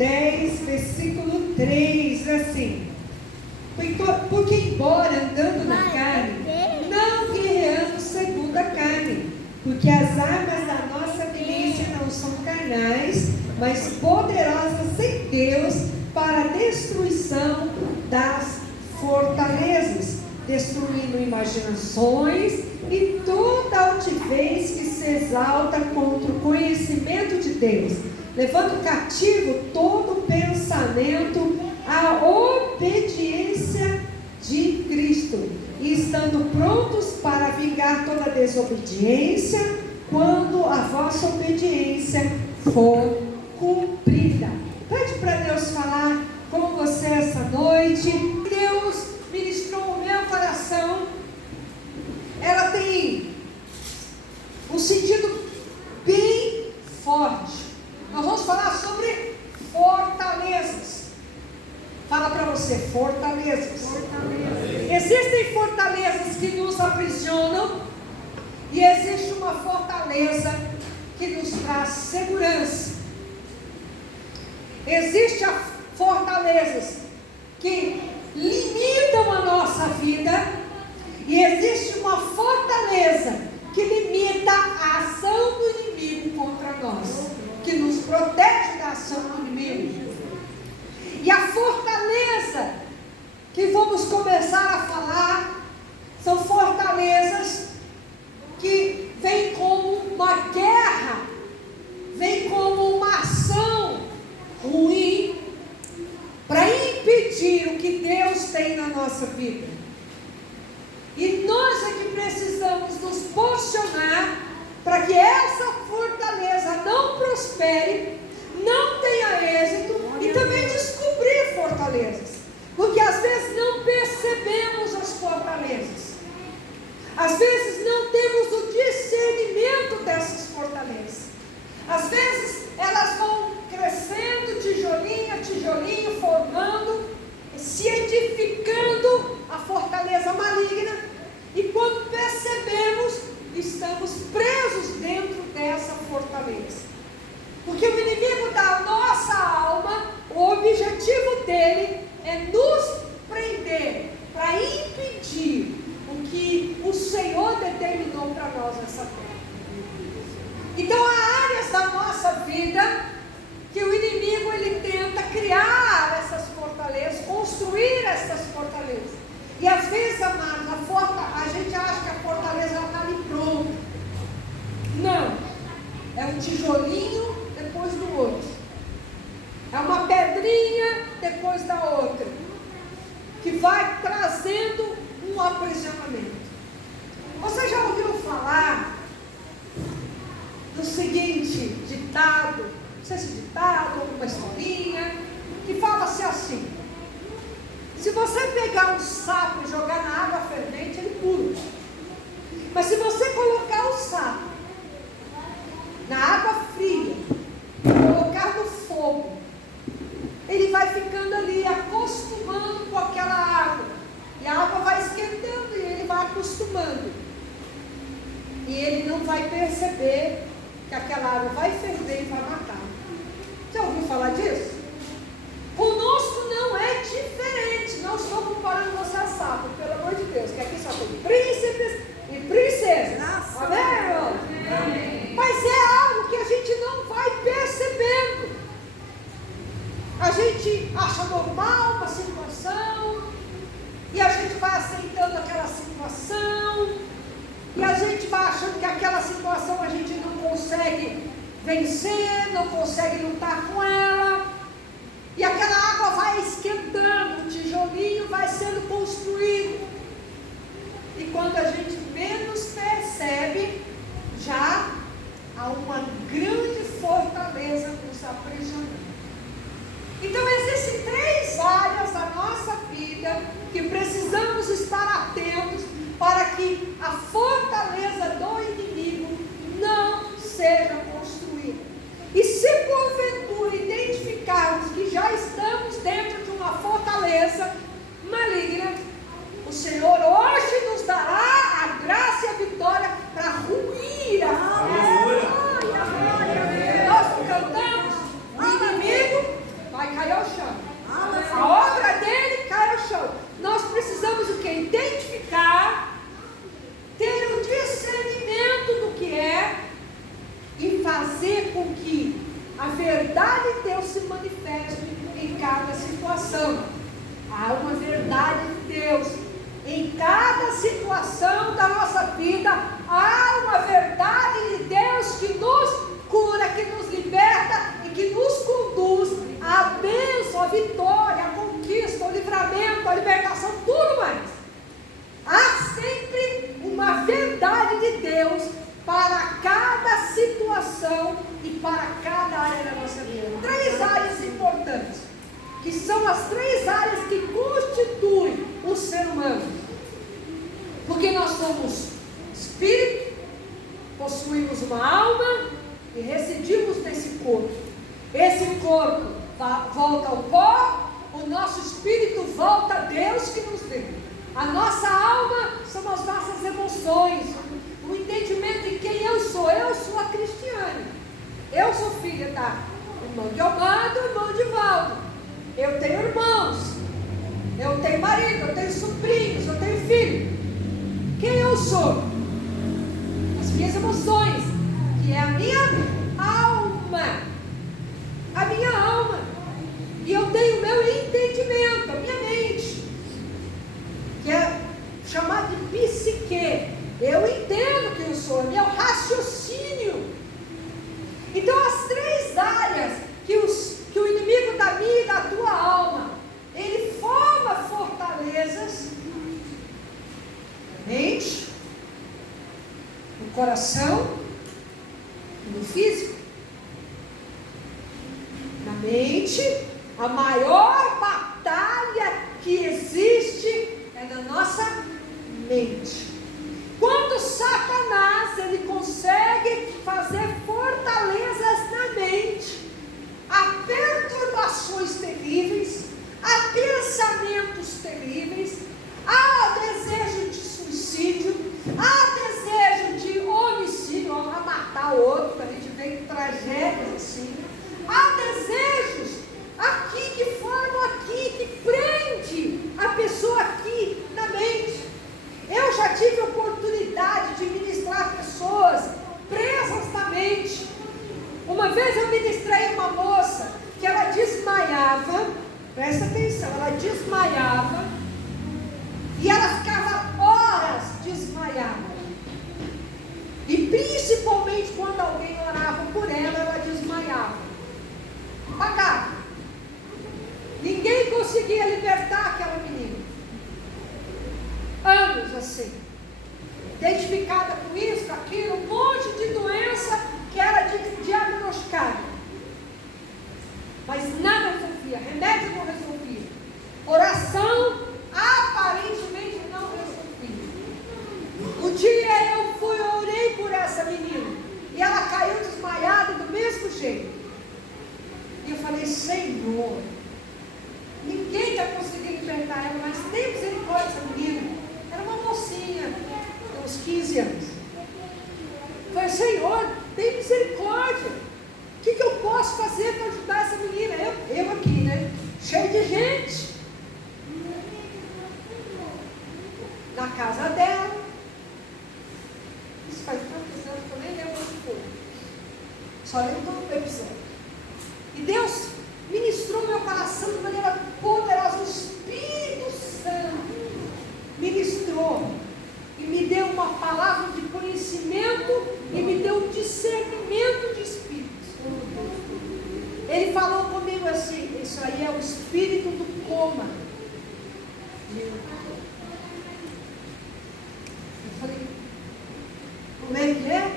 10, versículo 3, assim: porque embora andando na carne, não guerreamos segundo a carne, porque as armas da nossa milícia não são carnais, mas poderosas em Deus para a destruição das fortalezas, destruindo imaginações e toda altivez que se exalta contra o conhecimento de Deus, levando cativo todo pensamento à obediência de Cristo, e estando prontos para vingar toda desobediência, quando a vossa obediência for cumprida. Pede para Deus falar com você essa noite. Deus ministrou o meu coração. Ela tem um sentido bem forte. Nós vamos falar sobre fortalezas. Fala para você, fortalezas. Existem fortalezas que nos aprisionam, e existe uma fortaleza que nos traz segurança. Existem fortalezas que limitam a nossa vida, e existe uma fortaleza que limita a ação do inimigo contra nós, que nos protege da ação do inimigo. E a fortaleza que vamos começar a falar são fortalezas que vêm como uma guerra, vêm como uma ação ruim para impedir o que Deus tem na nossa vida. E nós é que precisamos nos posicionar para que essa fortaleza não prospere, não tenha êxito, e também descobrir fortalezas, porque às vezes não percebemos as fortalezas, às vezes não temos o discernimento dessas fortalezas. Às vezes elas vão crescendo, tijolinho a tijolinho, formando, se edificando a fortaleza maligna, e quando percebemos, estamos presos dentro dessa fortaleza. Porque o inimigo da nossa alma, o objetivo dele é nos prender, para impedir o que o Senhor determinou para nós nessa terra. Então há áreas da nossa vida que o inimigo ele tenta criar essas fortalezas, construir essas fortalezas. E às vezes, amados, a gente acha que a fortaleza está ali pronta. Não, é um tijolinho depois do outro, é uma pedrinha depois da outra, que vai trazendo um aprisionamento. Você já ouviu falar do seguinte ditado, não sei se ditado ou uma historinha, que fala-se assim: se você pegar um sapo e jogar na água fervente, ele pula. Mas se você colocar o sapo na água fria, colocar no fogo, ele vai ficando ali, acostumando com aquela água, e a água vai esquentando e ele vai acostumando, e ele não vai perceber que aquela água vai ferver e vai matar. Já ouviu falar disso? Conosco não é diferente. Não estou comparando você a sapo, pelo amor de Deus, que aqui só tem príncipes e princesas. Amém, irmão? Amém. Mas é algo que a gente não vai percebendo. A gente acha normal uma situação, e a gente vai aceitando aquela situação, e a gente vai achando que aquela situação a gente não consegue vencer, não consegue lutar com ela, e aquela água vai esquentando, o tijolinho vai sendo construído, e quando a gente menos percebe, já há uma grande fortaleza nos aprisionando. Então existem 3 áreas da nossa vida que precisamos estar atentos para que a fortaleza do inimigo não seja construída. E se porventura identificarmos que já estamos dentro de uma fortaleza maligna, o Senhor hoje nos dará a graça e a vitória para ruir a fortaleza. Nós cantamos, o inimigo Deus. Em cada situação da nossa vida, há uma verdade de Deus que nos cura, que nos liberta e que nos conduz à bênção, à vitória, à conquista, ao livramento, à libertação, tudo mais. Há sempre uma verdade de Deus para cada situação e para cada área da nossa vida. 3 áreas importantes, que são as 3 áreas que constituem o ser humano. Porque nós somos espírito, possuímos uma alma e residimos nesse corpo. Esse corpo volta ao pó, o nosso espírito volta a Deus que nos deu. A nossa alma são as nossas emoções, o entendimento de quem eu sou a Cristiane. Eu sou filha da irmã de Almado e irmão de Valdo. Eu tenho irmãos, eu tenho marido, eu tenho sobrinhos, eu tenho filho. Quem eu sou? As minhas emoções, que é a minha alma. A minha alma. E eu tenho o meu entendimento, a minha mente, que é chamado de psique. Eu entendo quem eu sou, meu raciocínio. Então, as 3 áreas que o inimigo da minha e da tua alma, ele forma fortalezas na mente, no coração e no físico. Na mente, a maior batalha que existe é na nossa mente. Quando Satanás ele consegue fazer fortalezas na mente, há perturbações terríveis, há pensamentos terríveis, há desejo de suicídio, há desejo de homicídio, a matar o outro, que a gente vê em tragédias assim. Há desejos aqui que formam aqui, que prende a pessoa aqui na mente. Eu já tive a oportunidade de ministrar pessoas presas na mente. Uma vez eu ministrei uma moça que ela desmaiava, presta atenção, ela desmaiava e ela ficava horas desmaiada. E principalmente quando alguém orava por ela, ela desmaiava. Apagava. Ninguém conseguia libertar aquela menina. Anos assim, identificada com isso, com aquilo, um monte de doença que era diagnosticada, mas nada resolvia, remédio não resolvia, oração aparentemente não resolvia. Um dia eu orei por essa menina e ela caiu desmaiada do mesmo jeito. E eu falei: Senhor, ninguém está conseguindo libertar ela, mas tem misericórdia dessa menina. Era uma mocinha, de uns 15 anos. Eu falei: Senhor, tem misericórdia. O que eu posso fazer para ajudar essa menina? Eu aqui, né? Cheio de gente. Na casa dela. Isso faz tantos anos que eu nem lembro onde foi. Só lembro do episódio. E Deus ministrou meu coração de maneira poderosa. O Espírito Santo ministrou e me deu uma palavra de conhecimento e me deu um discernimento de espíritos. Ele falou comigo assim: isso aí é o espírito do coma. Eu falei: como é que é?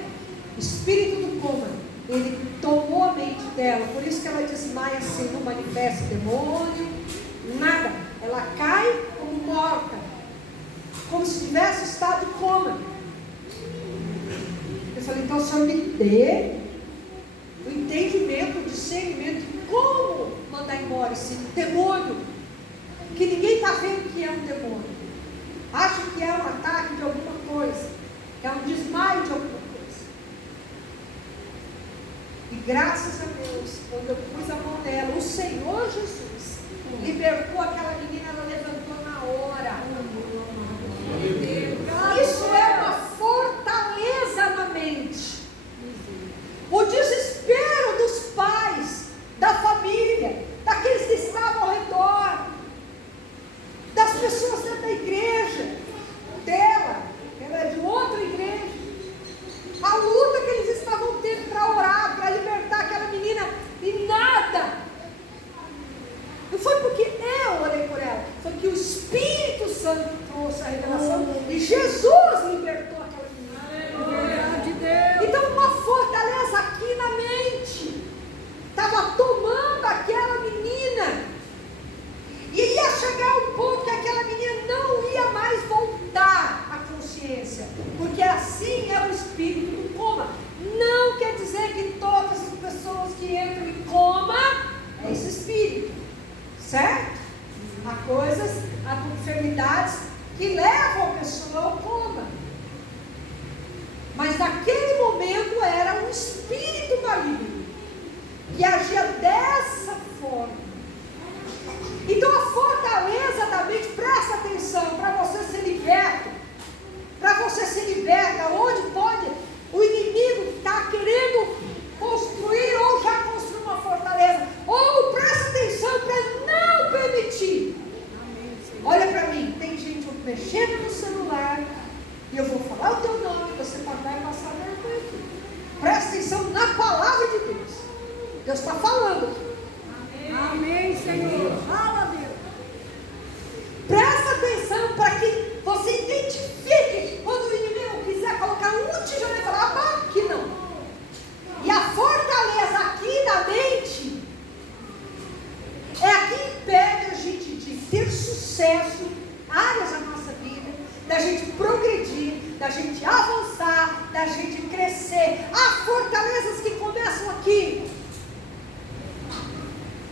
Espírito do coma. Ele tomou a mente dela, por isso que ela desmaia assim, não manifesta demônio, nada. Ela cai como morta, como se tivesse estado de coma. Eu falei: então o Senhor me dê o entendimento, o discernimento de como mandar embora esse demônio, que ninguém está vendo que é um demônio. Acha que é um ataque de alguma coisa, é um desmaio de alguma coisa. E graças a Deus, quando eu pus a mão nela, o Senhor Jesus libertou aquela menina, ela levantou na hora. Isso é uma fortaleza na mente. O desespero dos pais, da família, daqueles que estavam ao redor, das pessoas dentro da igreja. revelação, e Jesus libertou aquela menina. Então uma fortaleza aqui na mente estava tomando aquela menina, e ia chegar um ponto que aquela menina não ia mais voltar à consciência, porque assim é o espírito do coma. Não quer dizer que todas as pessoas que entram em coma é esse espírito, certo? Há coisas, há enfermidades que levam a pessoa ao coma, mas naquele momento era um espírito maligno que agia dessa forma. Então a fortaleza da mente, presta atenção, para você ser liberto, onde pode o inimigo estar querendo construir ou já construir uma fortaleza, ou presta atenção para não permitir. Olha para mim, tem gente mexendo no celular e eu vou falar o teu nome, você vai passar vergonha aqui. Presta atenção na palavra de Deus. Deus está falando aqui. Amém, Senhor. Fala, Deus. Presta atenção para que você identifique quando o inimigo quiser colocar um tijolo e falar, aqui não. E a fortaleza aqui da mente é a que impede a gente de ter sucesso em áreas da nossa vida, da gente progredir, da gente avançar, da gente crescer. Há fortalezas que começam aqui.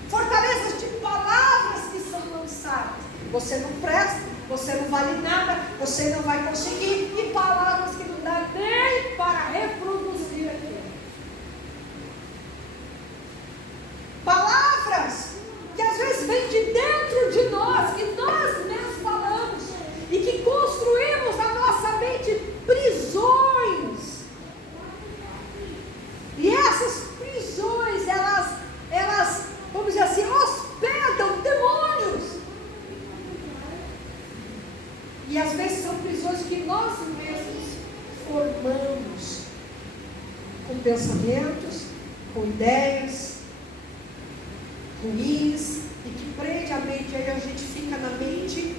Fortalezas de palavras que são lançadas. Você não presta, você não vale nada, você não vai conseguir. E palavras que não dá nem para reproduzir aquilo. Palavras que às vezes vêm de dentro de nós, que nós mesmos falamos, e que construímos na nossa mente prisões. E essas prisões, elas, vamos dizer assim, hospedam demônios. E às vezes são prisões que nós mesmos formamos, com pensamentos, com ideias ruins, e que prende a mente, aí a gente fica na mente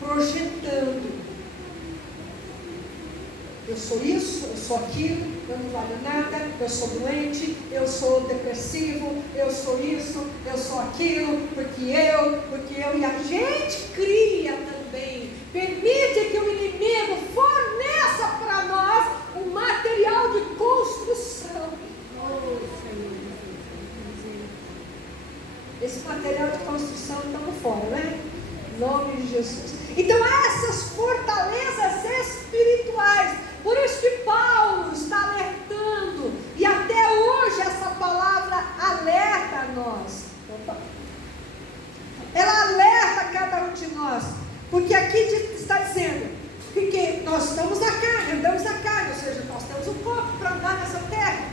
projetando. Eu sou isso, eu sou aquilo, eu não valho nada, eu sou doente, eu sou depressivo, eu sou isso, eu sou aquilo, porque eu, e a gente cria também, permite que o inimigo forneça para nós um material de construção. Esse material de construção estamos fora, né? Em nome de Jesus. Então essas fortalezas espirituais, por isso que Paulo está alertando, e até hoje essa palavra alerta a nós. Ela alerta cada um de nós, porque aqui está dizendo que nós estamos na carne, andamos na carne, ou seja, nós temos um corpo para andar nessa terra,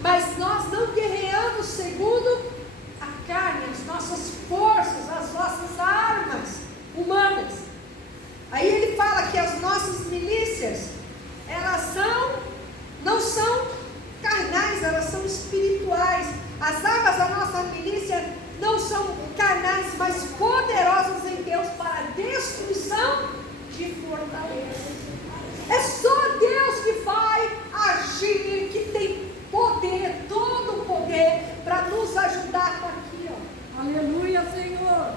mas nós não guerreamos segundo a carne, as nossas forças, as nossas armas humanas. Aí ele fala que as nossas milícias, elas não são carnais, elas são espirituais. As armas da nossa milícia não são carnais, mas poderosas em Deus para a destruição de fortalezas. É só Deus que vai agir, que tem poder, todo o poder, para nos ajudar aqui, ó. Aleluia, Senhor.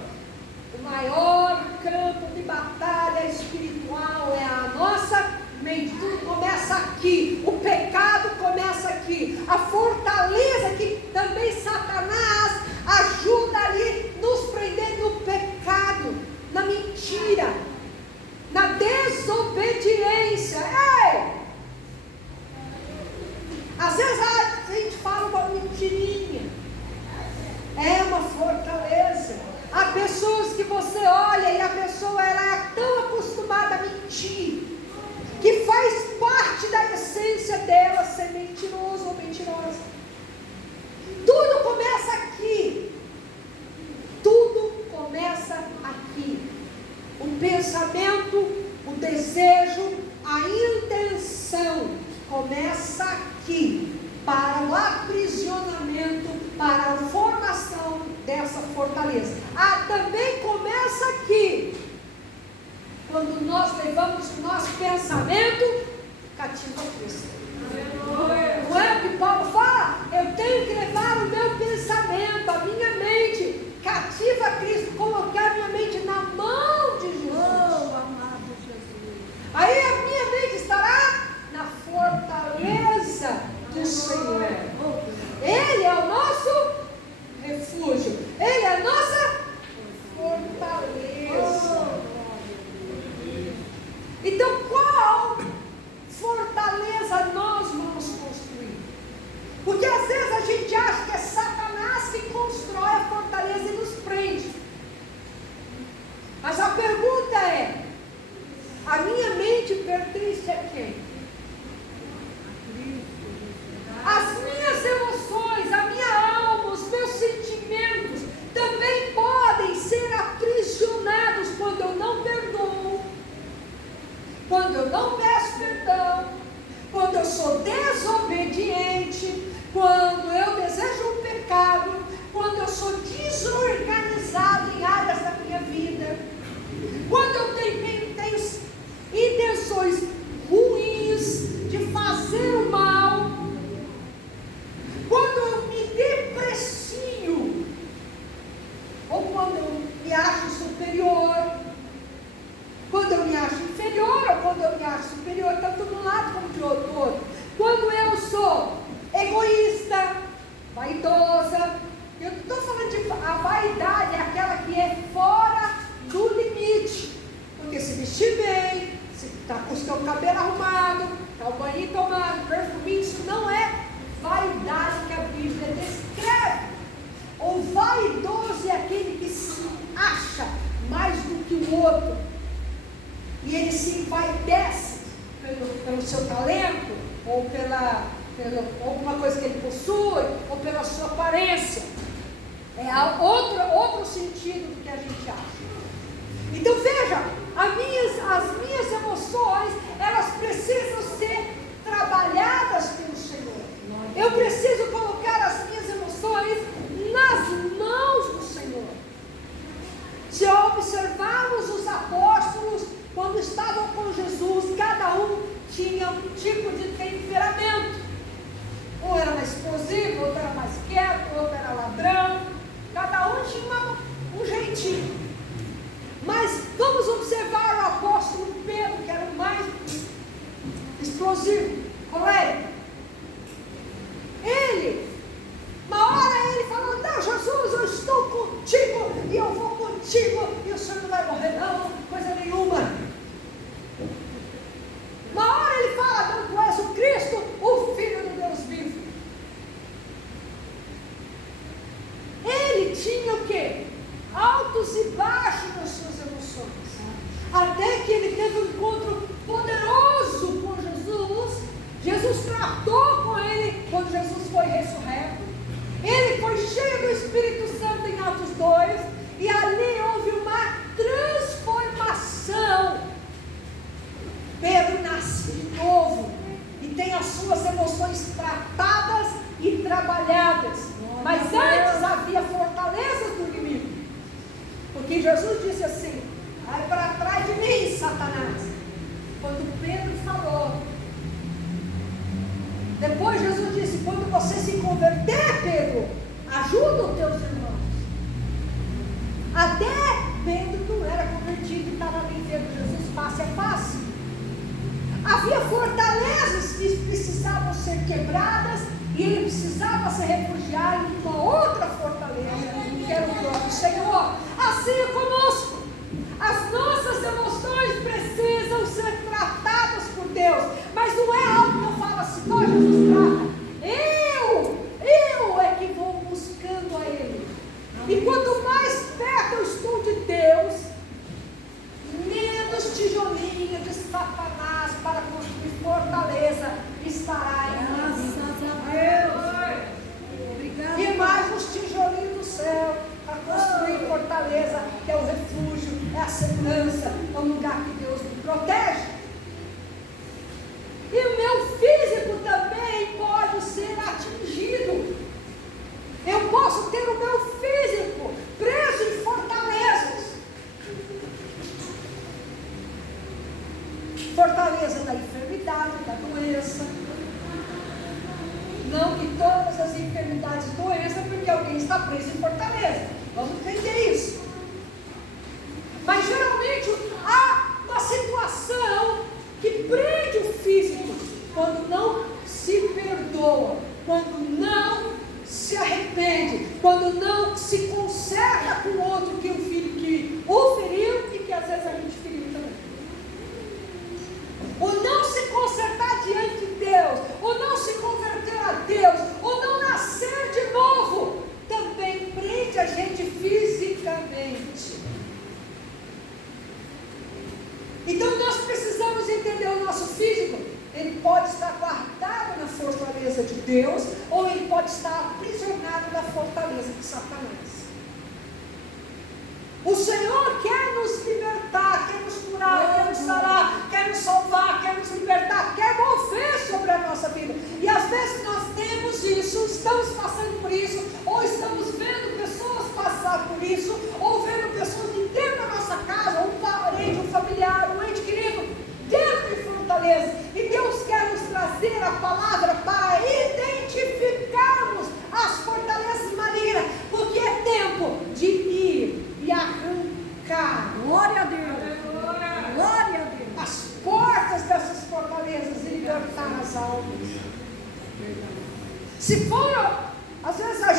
O maior campo de batalha espiritual é a nossa mente. Tudo começa aqui. O pecado começa aqui. A fortaleza que também Satanás ajuda ali, nos prender no pecado, na mentira, na desobediência. Ei! Às vezes a gente fala uma mentirinha. É uma fortaleza. Há pessoas que você olha e a pessoa ela é tão acostumada a mentir, que faz parte da essência dela ser mentiroso ou mentirosa. Tudo começa aqui. Tudo começa aqui. O pensamento, o desejo, a intenção começa aqui, para o aprisionamento, para a formação dessa fortaleza. Também começa aqui, quando nós levamos o nosso pensamento cativo a Cristo. Não é o que Paulo fala? Eu tenho que levar o meu pensamento, a minha mente cativa a Cristo, colocar minha mente na mão de Jesus. Oh, amado Jesus. Aí a minha mente estará na fortaleza do Senhor. Ele é o nosso refúgio. Ele é a nossa fortaleza. Então, qual fortaleza nós vamos construir? Porque às vezes a gente acha que é Satanás que constrói a fortaleza e nos prende. Mas a pergunta é: a minha mente pertence a quem? As minhas emoções, a minha alma, os meus sentimentos também podem ser aprisionados quando eu não perdoo, quando eu não peço perdão, quando eu sou desobediente, quando eu desejo um pecado, quando eu sou desorganizado em áreas da minha vida, quando eu tenho intenções ruins de fazer o mal, quando eu me deprecio, ou quando eu me acho superior, quando eu me acho inferior, ou quando eu me acho superior, tanto de um lado como de outro. Quando eu sou egoísta, vaidosa, eu não estou falando de a vaidade, é aquela que é fora do limite, porque se vestir bem, se está com o seu cabelo arrumado, está o banho tomado, perfuminho, isso não é vaidade que a Bíblia descreve. O vaidoso é aquele que se acha mais do que o outro, e ele se envaidece pelo seu talento, ou pela alguma coisa que ele possui, ou pela sua aparência. É outro sentido do que a gente acha. Então veja, as minhas emoções, elas precisam ser trabalhadas pelo Senhor. Eu preciso colocar as minhas emoções nas mãos do Senhor. Se observarmos os apóstolos, quando estavam com Jesus, cada um tinha um tipo de temperamento. Um era mais explosivo, outro era mais quieto, outro era ladrão. Cada um tinha um jeitinho. Mas vamos observar o apóstolo Pedro, que era o mais explosivo, colérico. Uma hora ele falou: não, Jesus, eu estou contigo, e eu vou contigo, e o Senhor não vai morrer não, coisa nenhuma. Uma hora ele fala: não, tu és o Cristo, o Filho do Deus vivo. Ele tinha o quê? Altos e baixos nas suas emoções. Até que ele teve um encontro poderoso com Jesus. Jesus tratou com ele quando Jesus foi ressurreto. Ele foi cheio do Espírito Santo em Atos 2. E ali houve uma transformação. Pedro nasce de novo e tem as suas emoções tratadas e trabalhadas. Mas antes havia fortalezas do inimigo. Porque Jesus disse assim: vai para trás de mim, Satanás. Quando Pedro falou, depois Jesus disse: quando você se converter, Pedro, ajuda os teus irmãos. Até Pedro não era convertido e estava ali vendo Jesus face a face. Havia fortalezas que precisavam ser quebradas, e ele precisava se refugiar em uma outra fortaleza, que era o próprio Senhor. Assim é conosco. As nossas emoções precisam ser tratadas por Deus, mas não é algo que eu falo assim: não, Jesus trata. Eu é que vou buscando a Ele. E quanto mais perto eu estou de Deus, menos tijolinho de Satanás para construir fortaleza estará em nós. E mais os tijolinhos do céu para construir fortaleza, que é o refúgio, é a segurança, é o lugar que Deus me protege. E o meu físico também pode ser atingido. Eu posso ter o meu físico preso em fortalezas. a gente fisicamente. Então nós precisamos entender o nosso físico. Ele pode estar guardado na fortaleza de Deus, ou ele pode estar aprisionado na fortaleza de Satanás. O Senhor quer nos libertar, quer nos curar, quer nos sarar, quer nos salvar, quer nos libertar, quer mover sobre a nossa vida. E às vezes nós temos isso, estamos passando por isso, ou estamos vendo pessoas passar por isso, ou vendo pessoas de dentro da nossa casa, um parente, um familiar, um ente querido, dentro de fortaleza. E Deus quer nos trazer a palavra para identificarmos as fortalezas malignas, porque é tempo de ir e arrancar, Glória a Deus. Glória a Deus. as portas dessas fortalezas e libertar as almas. Se for, às vezes a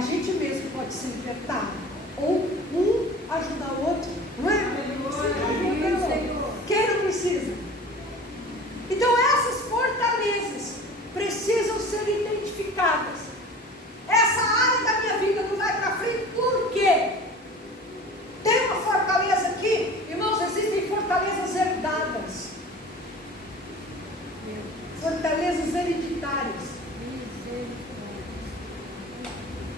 gente mesmo pode se libertar, ou um ajudar o outro, não é? Quem não precisa? Então essas fortalezas precisam ser identificadas. Essa área da minha vida não vai para frente, por quê? Tem uma fortaleza aqui, irmãos, existem fortalezas herdadas, fortalezas hereditárias,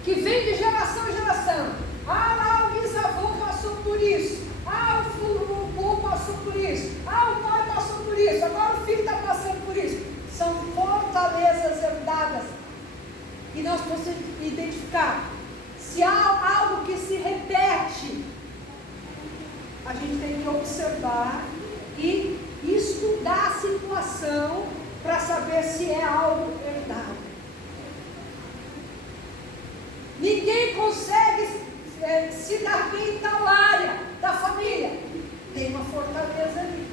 que vem de geração em geração. Ah, lá o bisavô passou por isso, ah, o vô passou por isso, ah, o pai passou por isso, agora o filho está passando por isso. São fortalezas herdadas. E nós precisamos identificar se há algo que se repete. A gente tem que observar e estudar a situação para saber se é algo herdado. Ninguém consegue se dar bem em tal área da família. Tem uma fortaleza ali.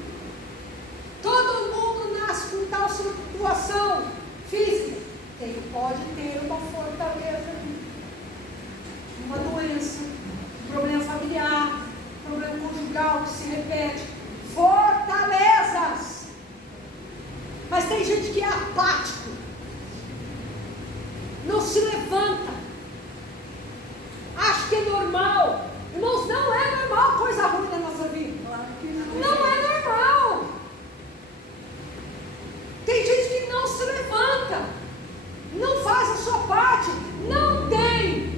Todo mundo nasce com tal situação física. Pode ter uma fortaleza ali. Uma doença, um problema familiar, um problema conjugal que se repete. Fortalezas. Mas tem gente que é apático. Não se levanta. Acha que é normal. Irmãos, não é normal coisa ruim na nossa vida. Não é normal. Tem gente que não se levanta, não faz a sua parte. Não tem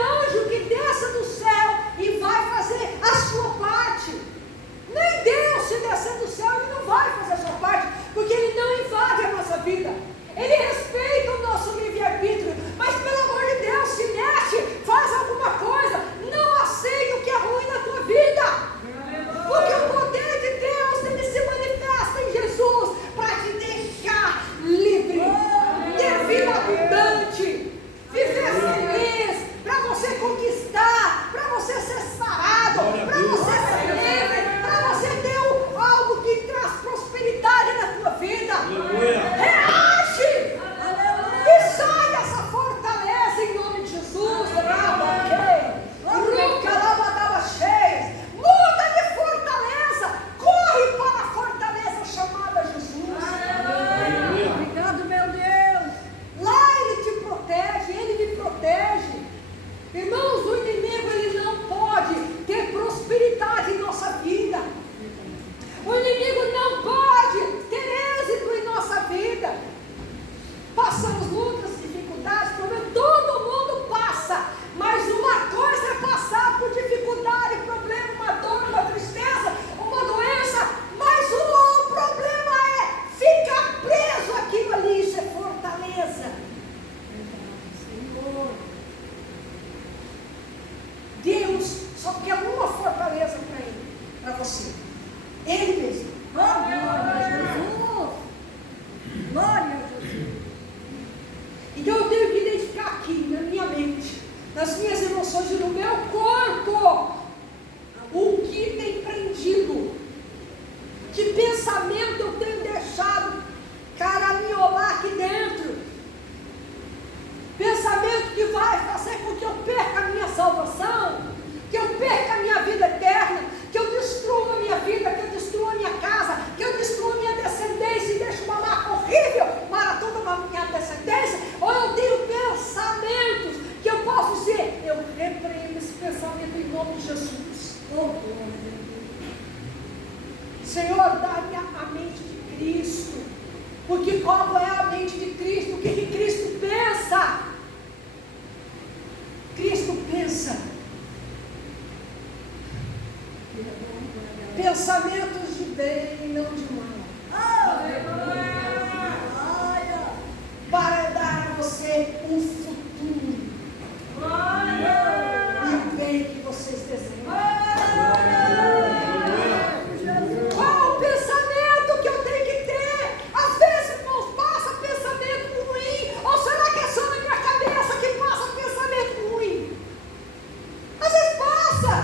anjo que desça do céu e vai fazer a sua parte. Nem Deus, se descer do céu, ele não vai fazer a sua parte, porque ele não invade a nossa vida. Ele respeita o nosso livre-arbítrio, mas pelo amor de Deus, se mexe, faz alguma coisa, não aceita o que é ruim na tua vida, porque o poder de Deus, ele se manifesta em Jesus, para te deixar livre, ter vida abundante, viver feliz, para você conquistar, para você ser sarado, para você ser livre, para você ter algo que traz prosperidade na tua vida. Reage! E sai dessa fortaleza em nome de Jesus. Muda de fortaleza, corre para a fortaleza chamada Jesus. Obrigado, meu Deus. Lá ele te protege, ele me protege. Irmãos, o inimigo, ele não pode ter prosperidade em nossa vida. O inimigo não pode ter êxito em nossa vida. Passamos lutas, dificuldades, problemas, todo mundo passa. Mas uma coisa é passar por dificuldade, problema, uma dor, uma tristeza, uma doença. Mas o problema é ficar preso àquilo ali. Isso é fortaleza. Senhor. Deus só quer uma fortaleza para ele, para você. Ele mesmo. Glória a Jesus. Glória a Jesus. Então eu tenho que identificar aqui, na minha mente, nas minhas emoções e no meu corpo, o que tem prendido, que pensamento eu tenho deixado caraminholar aqui dentro, pensamento que vai fazer com que eu perca a minha salvação, que eu perca a minha vida eterna, que eu destrua a minha vida, que eu destrua a minha casa, que eu destrua a minha descendência e deixo uma marca horrível para toda a minha descendência. Ou eu tenho pensamentos que Jesus. Oh, glória a Deus. Senhor, dá-me a mente de Cristo. Porque qual é a mente de Cristo? O que Cristo pensa? Cristo pensa pensamentos de bem e não de mal, para dar a você um futuro e o bem que vocês desejam. Qual o pensamento que eu tenho que ter? Às vezes, irmãos, passa pensamento ruim. Ou será que é só na minha cabeça que passa pensamento ruim? Às vezes passa,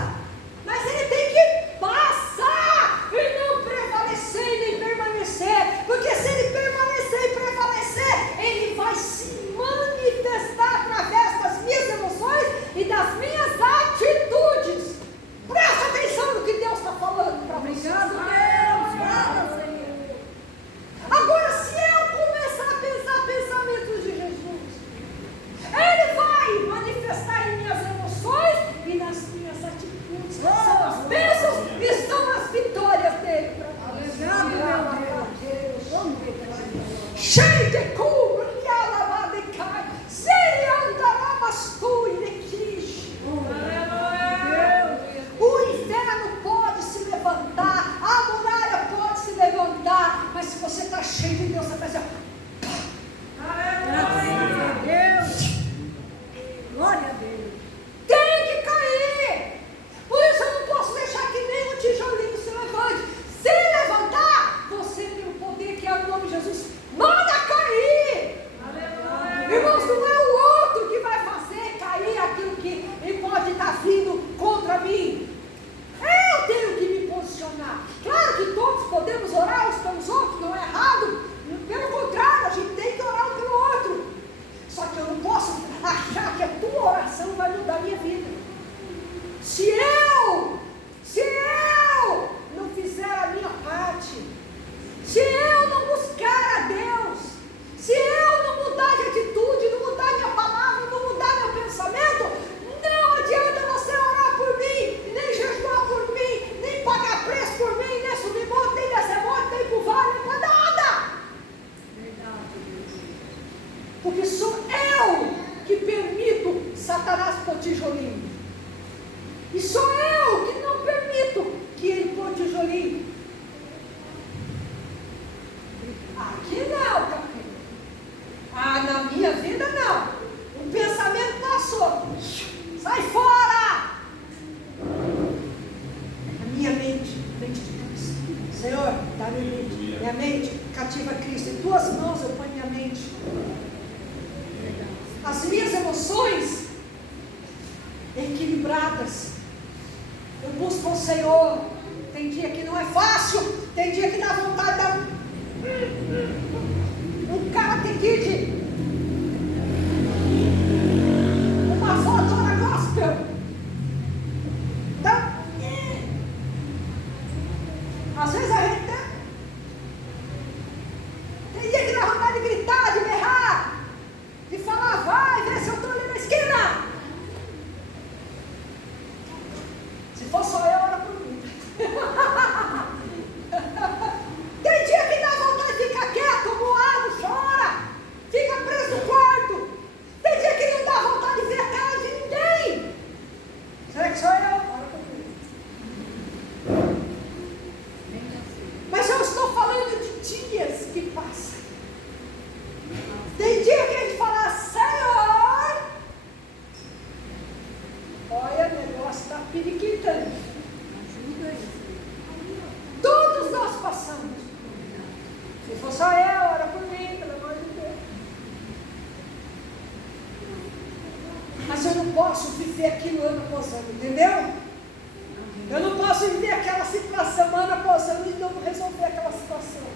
mas ele tem que passar e não prevalecer nem permanecer. Porque se ele permanecer e prevalecer, ele vai se manifestar através das minhas emoções e das minhas atitudes. Presta atenção no que Deus está falando para vocês. Obrigado, Deus. Fala, Senhor. Agora, se eu começar a pensar pensamentos de Jesus, Ele vai manifestar em minhas emoções e nas minhas atitudes. São as bênçãos e são as vitórias dele para nós. Obrigado, meu Deus. Vamos ver também. Cheio de cura, e alabado e cai, seriandarabastu e lequish. O inferno pode se levantar, a muralha pode se levantar, mas se você está cheio de Deus, você vai dizer: Graças a Deus. Glória a Deus. tem que cair. Por isso eu não posso deixar que nem um tijolinho se levante. Se levantar, você tem o poder que é o nome de Jesus. Manda cair. Irmãos, não é o outro que vai fazer cair aquilo que pode estar vindo contra mim. Eu tenho que me posicionar. Claro que todos podemos orar uns pelos outros, não é errado. Pelo contrário, a gente tem que orar um pelo outro. Só que eu não posso achar que a tua oração vai mudar a minha vida. Se eu não fizer a minha parte, se eu não buscar a Deus, se eu não mudar de atitude, não mudar minha palavra, não mudar meu pensamento, não adianta você orar por mim, nem jejuar por mim, nem pagar preço por mim, nem subir monte, nem descer monte, nem pro vale, nem para nada. Verdade, Deus. Porque sou eu que permito Satanás pôr tijolinho. E sou eu que não permito que ele pôr tijolinho. Aqui não, capeta. Na minha vida não. O pensamento passou. Sai fora! A minha mente de Cristo. Senhor, dá minha mente. Minha mente cativa Cristo. Em tuas mãos eu ponho minha mente. As minhas emoções equilibradas. Eu busco o Senhor. Tem dia que não é fácil. Tem dia que dá vontade de dar um Karate Kid. Uma foto na gospel. Então, às vezes a gente tem dia que dá vontade de gritar, de berrar, de falar: vai, vê se eu estou ali na esquina. Se for só eu, ora por mim. Tem dia que dá vontade de ficar quieto, moado, chora, fica preso no quarto. Tem dia que não dá vontade de ver a cara de ninguém. Será que sou eu? Ora por mim. Mas eu estou falando de dias que passam. Tem dia que a gente fala: Senhor, olha, o negócio está periquitando. Ajuda isso. Todos nós passamos. Se for só eu, ora por mim, pelo amor de Deus. Mas eu não posso viver aquilo ano após ano, entendeu? Eu não posso viver aquela situação ano após ano e não resolver aquela situação.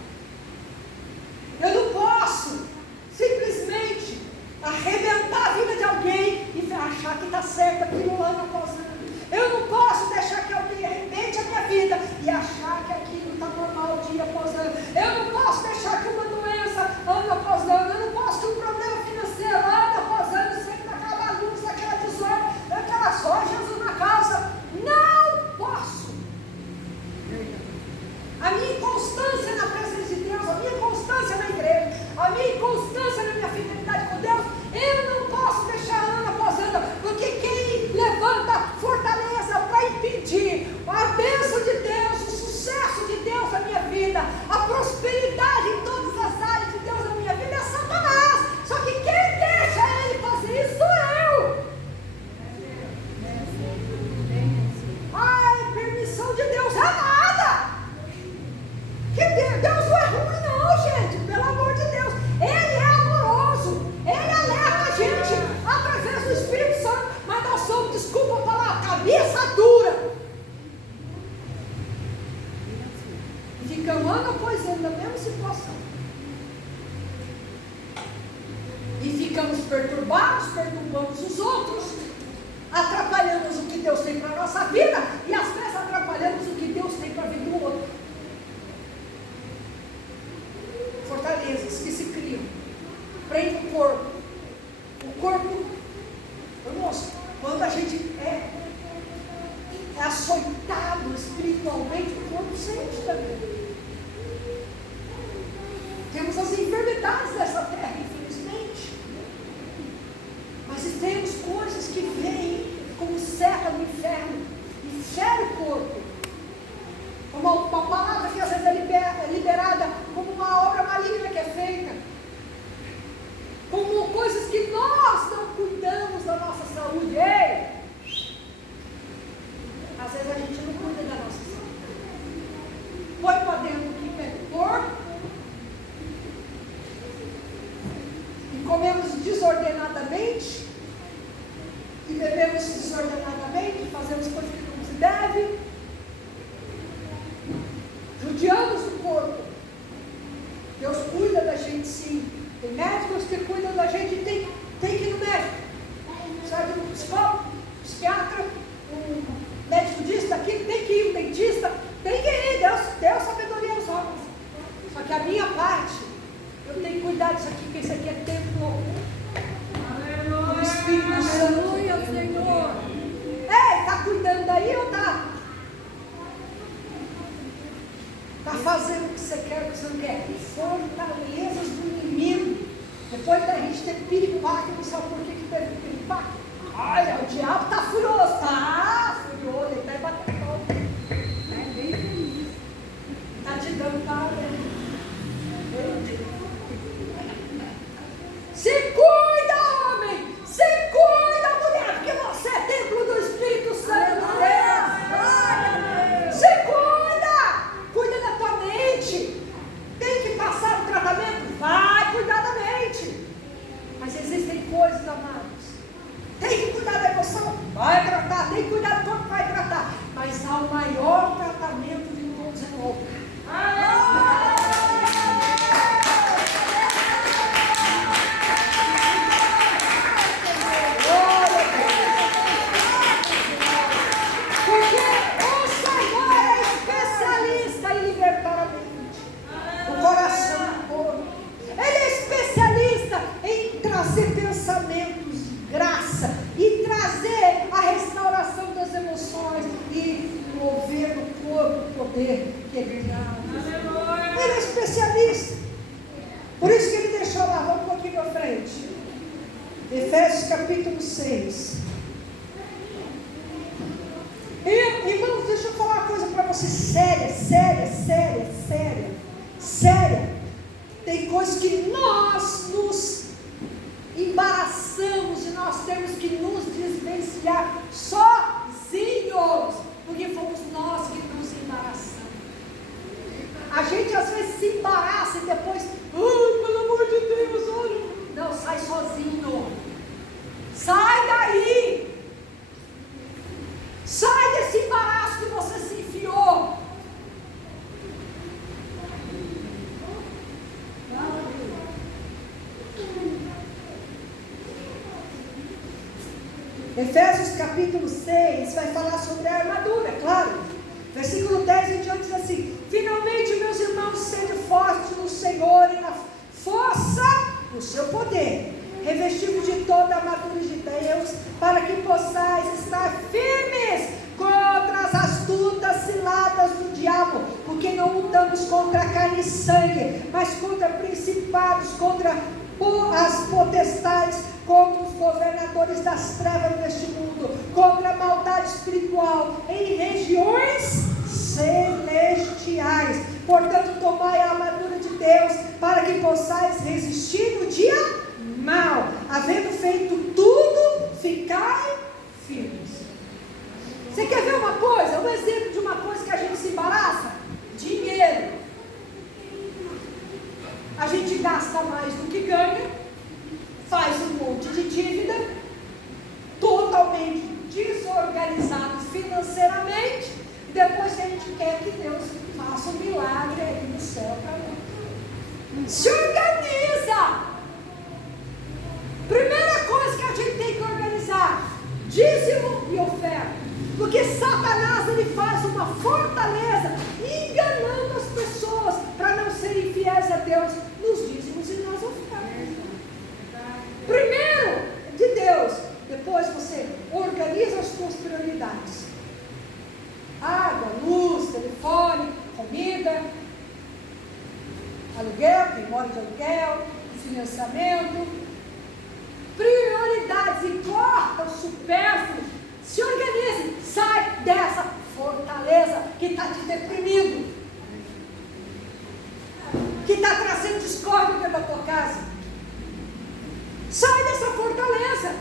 Eu não posso simplesmente arrebentar a vida de alguém e achar que está certo aquilo ano após ano. Eu não posso deixar que alguém arrebente a minha vida e achar que aquilo está normal dia após ano. Eu não posso deixar que uma doença ano após ano. Eu não posso que um problema financeiro ano após ano sempre naquela bagunça, naquela desordem, naquela só Jesus na causa. Não! Deus tem para a nossa vida e às vezes atrapalhamos o que Deus tem para a vida do outro. Fortalezas que se criam, prendem o corpo. O corpo, irmãos, quando a gente é açoitado espiritualmente, o corpo sente também. Temos as enfermidades dessa terra, infelizmente. Mas temos coisas que vêm como serra no inferno e fere o corpo. Uma palavra que às vezes é liberada como uma obra maligna que é feita. Como coisas que nós não cuidamos da nossa saúde. Ei! Às vezes a gente não cuida da nossa saúde. Põe para dentro o que quer pôr. E comemos desordenadamente. E bebemos desordenadamente. Fazemos coisas que não se deve. Judiamos o corpo. Deus cuida da gente, sim. Tem médicos que cuidam da gente e tem que ir no médico. Sabe, um psicólogo, um psiquiatra, um médico disso, daquilo, tem que ir, um dentista, tem que ir. Deus deu sabedoria aos homens. Só que a minha parte, eu tenho que cuidar disso aqui, porque isso aqui é templo do Espírito Santo. Aleluia, Senhor. Ei, está cuidando daí ou está? Está fazendo o que você quer, o que você não quer. Fortalezas do inimigo. Depois da gente ter piripaque, não sabe por que teve piripaque? Olha, o diabo está furioso. Está furioso, ele está batendo palma. É bem feliz. Está te dando parabéns. Se cuida, homem! Se cuida, mulher! Porque você é templo do Espírito Santo de Deus! Se cuida! Cuida da tua mente. Tem que passar o tratamento? Vai cuidar da mente. Mas existem coisas, amados. Tem que cuidar da emoção? Vai tratar. Tem que cuidar do corpo? Vai tratar. Mas há o maior tratamento de todos é o outro. Pensamentos de graça e trazer a restauração das emoções e mover no corpo o poder que ele tem. Ele é especialista. Por isso que ele deixou lá, vamos um pouquinho para frente. Efésios capítulo 6. Irmãos, deixa eu falar uma coisa para você séria. Tem coisas que nós nos embaraçamos e nós temos que nos desvencilhar sozinhos, porque fomos nós que nos embaraçamos. A gente às vezes se embaraça e depois, pelo amor de Deus, olha. Não, sai sozinho. Sai daí. Sai desse embaraço que você se enfiou. Efésios capítulo 6 vai falar sobre a armadura, claro. Versículo 10 em diante diz assim: finalmente, meus irmãos, sede fortes no Senhor e na força do seu poder, revestidos de toda a armadura de Deus, para que possais estar firmes contra as astutas ciladas do diabo, porque não lutamos contra carne e sangue, mas contra principados, contra as potestades, contra os governadores das trevas deste mundo, contra a maldade espiritual em regiões celestiais. Portanto, tomai a armadura de Deus, para que possais resistir no dia mal, havendo feito tudo, ficai firmes. Você quer ver uma coisa? Um exemplo de uma coisa que a gente se embaraça? Dinheiro. A gente gasta mais do que ganha, faz um monte de dívida, totalmente desorganizado financeiramente, e depois que a gente quer que Deus faça um milagre aí no céu para nós. Se organiza! Primeira coisa que a gente tem que organizar: dízimo e oferta. Porque Satanás, ele faz uma fortaleza enganando as pessoas para não serem fiéis a Deus nos dízimos e nas ofertas. Primeiro de Deus, depois você organiza as suas prioridades. Água, luz, telefone, comida, aluguel, quem mora de aluguel, financiamento, prioridades, e corta o supérfluo. Se organize, sai dessa fortaleza que está te deprimindo, que está trazendo discórdia dentro da tua casa. Sai dessa fortaleza.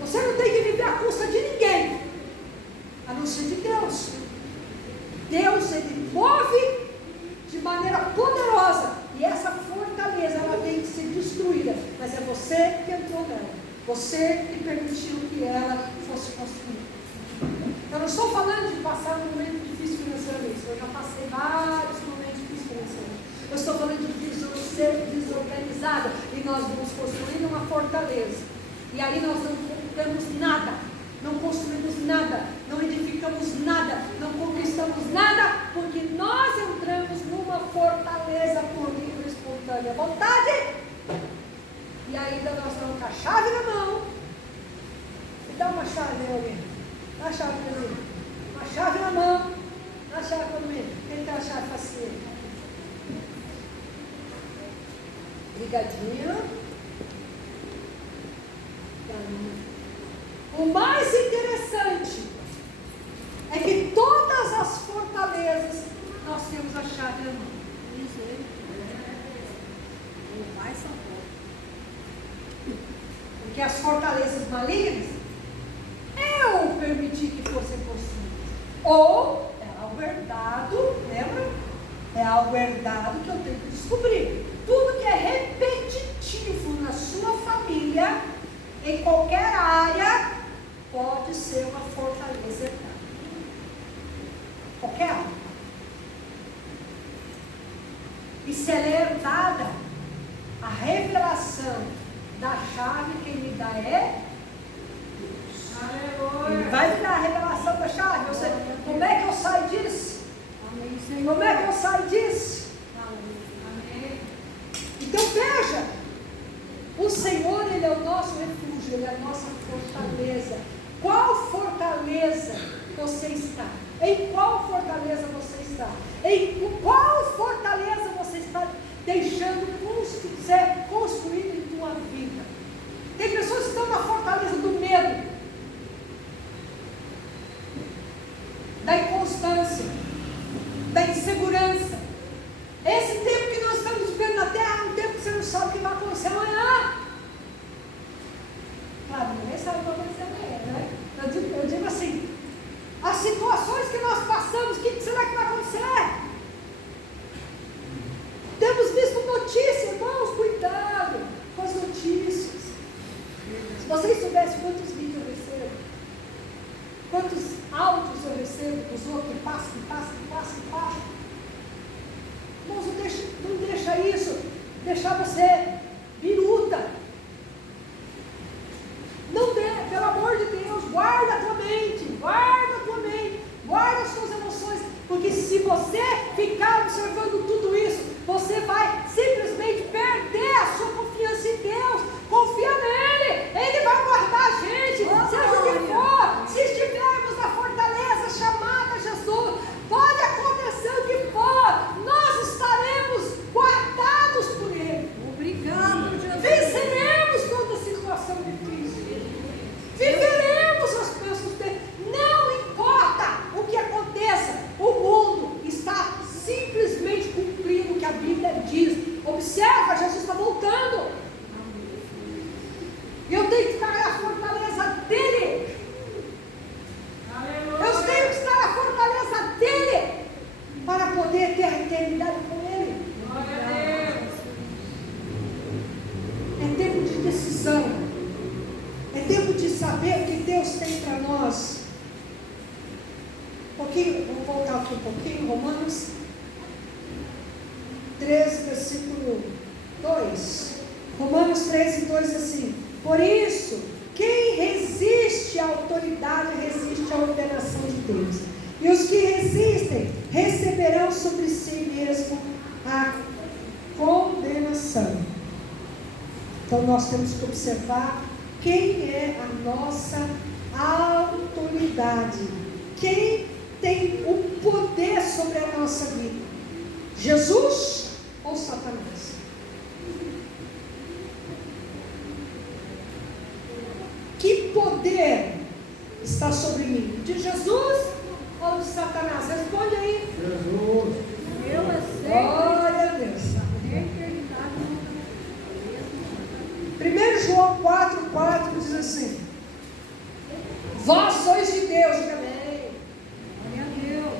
Você não tem que viver à custa de ninguém, a não ser de Deus. Deus, ele move de maneira poderosa, e essa fortaleza, ela tem que ser destruída, mas é você que entrou nela, você que permitiu que ela fosse construída. Eu não estou falando de passar um momento difícil financeiramente, eu já passei vários momentos difíceis financeiramente. Eu estou falando de ser desorganizada, e nós vamos construindo uma fortaleza, e aí nós não temos nada, não construímos nada, não edificamos nada, não conquistamos nada, porque nós entramos numa fortaleza por livre e espontânea vontade, e ainda nós estamos com a chave na mão. Me dá uma chave aí, alguém. Dá a chave para mim. Uma chave na mão, dá a chave para mim. Quem tem a chave facinha? Obrigadinho. O mais interessante é que todas as fortalezas nós temos a chave na mão. O mais sabor. Porque as fortalezas malignas, eu permiti que fossem construídas. Ou é algo herdado, lembra? É algo herdado que eu tenho que descobrir. Tudo que é repetitivo na sua família, em qualquer área, pode ser uma fortaleza herdada. Qualquer área. E se ela é herdada, a revelação da chave, quem me dá é Deus. Aleluia. Ele vai me dar a revelação da chave. Você, como é que eu saio disso? Amém, como é que eu saio disso? Amém. Então veja, o Senhor, Ele é o nosso refúgio, Ele é a nossa fortaleza. Qual fortaleza você está? Em qual fortaleza você está? Em qual fortaleza você está deixando ser construído em tua vida? Tem pessoas que estão na fortaleza do medo, da inconstância, da insegurança. Esse tempo que nós estamos vivendo na terra é um tempo que você não sabe o que vai acontecer amanhã. Claro, ninguém sabe o que vai acontecer amanhã, né? Eu digo assim, as situações que nós passamos, o que será que vai acontecer? Temos visto notícias, irmãos, cuidado com as notícias. Se vocês soubessem quantos vídeos eu recebo, quantos áudios eu recebo dos outros que passam. Irmãos, não deixa isso deixar você biruta. Não dê, pelo amor de Deus, guarda a tua mente, guarda as suas emoções, porque se você ficar observando tudo isso, você vai simplesmente perder a sua confiança em Deus. Confia nele, Ele vai guardar a gente, seja o que for. Se estivermos na fortaleza chamada Jesus, pode acontecer o que for, nós estaremos guardados por Ele. Obrigado, Jesus. Venceremos toda situação difícil, viveremos as bênçãos dele. Não importa o que aconteça, o mundo está simplesmente cumprindo o que a Bíblia diz. Observa, Jesus está voltando. Eu tenho que estar na fortaleza dele. Eu tenho que estar na fortaleza dele para poder ter a eternidade com ele. É tempo de decisão. É tempo de saber o que Deus tem para nós. Vamos voltar aqui um pouquinho, Romanos 13, versículo 2. Romanos 13, 2 assim: por isso, quem resiste à autoridade Deus. E os que resistem receberão sobre si mesmo a condenação. Então nós temos que observar quem é a nossa autoridade. Quem tem o poder sobre a nossa vida? Jesus ou Satanás? Que poder está sobre mim? De Jesus ou de Satanás? Responde aí. Jesus. Eu aceito. Glória a Deus. Eternidade. 1 João 4,4 diz assim: vós sois de Deus. Diga amém. Glória a Deus.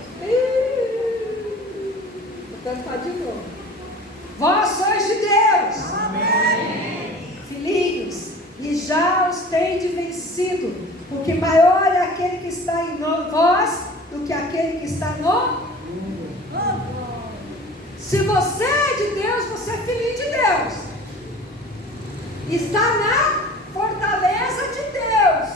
Vou cantar de novo. Vós sois de Deus. Amém. Filhinhos, e já os tendes vencido, porque maior é aquele que está em vós do que aquele que está no. Se você é de Deus, você é filhinho de Deus. Está na fortaleza de Deus,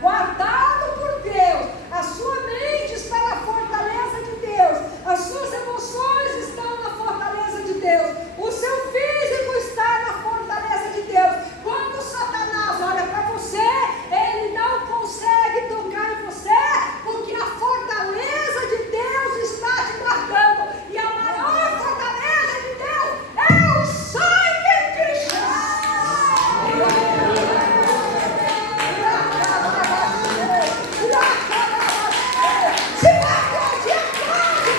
guardado por Deus. A sua mente está na fortaleza de Deus. As suas emoções estão na fortaleza de Deus. O seu físico está na fortaleza de Deus. Quando Satanás olha para você, ele não consegue tocar em você, porque a fortaleza de Deus está te guardando. E a maior fortaleza de Deus é o sangue de Jesus. Se aplaude, aplaude.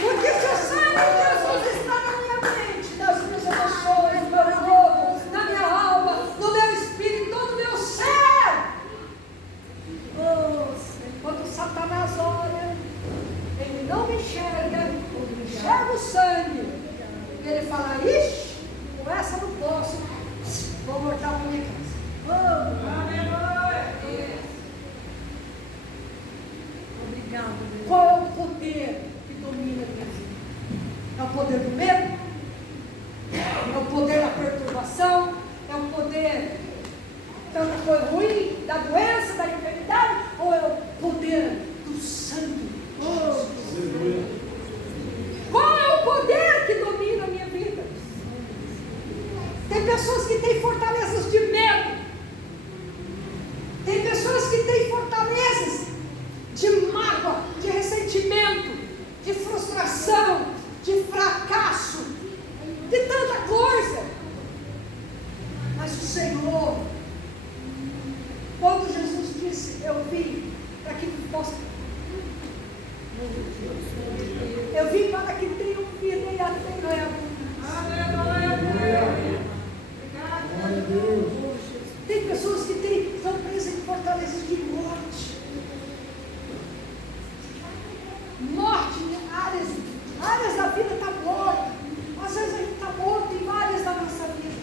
Porque se o sangue de Jesus está na minha mente, nas minhas emoções, no meu corpo, na minha alma, no meu espírito, em todo o meu ser. Quando Satanás olha, ele não me enxerga, ele enxerga o sangue. E ele fala: ixi, com essa eu não posso, vou voltar para minha casa. Obrigado, Deus. Qual é o poder que domina a minha vida? É o poder do medo? É o poder da perturbação? É o poder tanta coisa ruim, da doença, da enfermidade? Ou é o poder do sangue? Qual é o poder que domina a minha vida? Tem pessoas que têm fortalezas de medo. Tem pessoas que têm fortalezas de mágoa, de ressentimento, de frustração, de fracasso, de tanta coisa. Mas o Senhor, quando Jesus disse: eu vim para que possa, eu vim para que tenham vida e a tenham. Tem pessoas que estão presas em fortalezas de morte. Morte em áreas da vida está morta. Às vezes a gente está morto em áreas da nossa vida.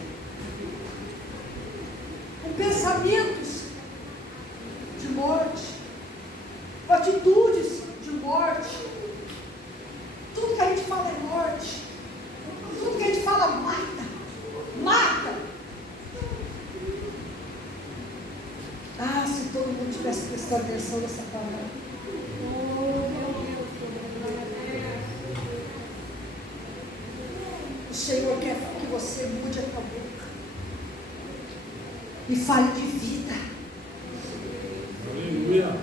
Com pensamentos de morte, com atitudes de morte. Tudo que a gente fala é morte. Tudo que a gente fala mata. Mata. Ah, se todo mundo tivesse prestado atenção nessa palavra. O Senhor quer que você mude a tua boca e fale de vida. Aleluia.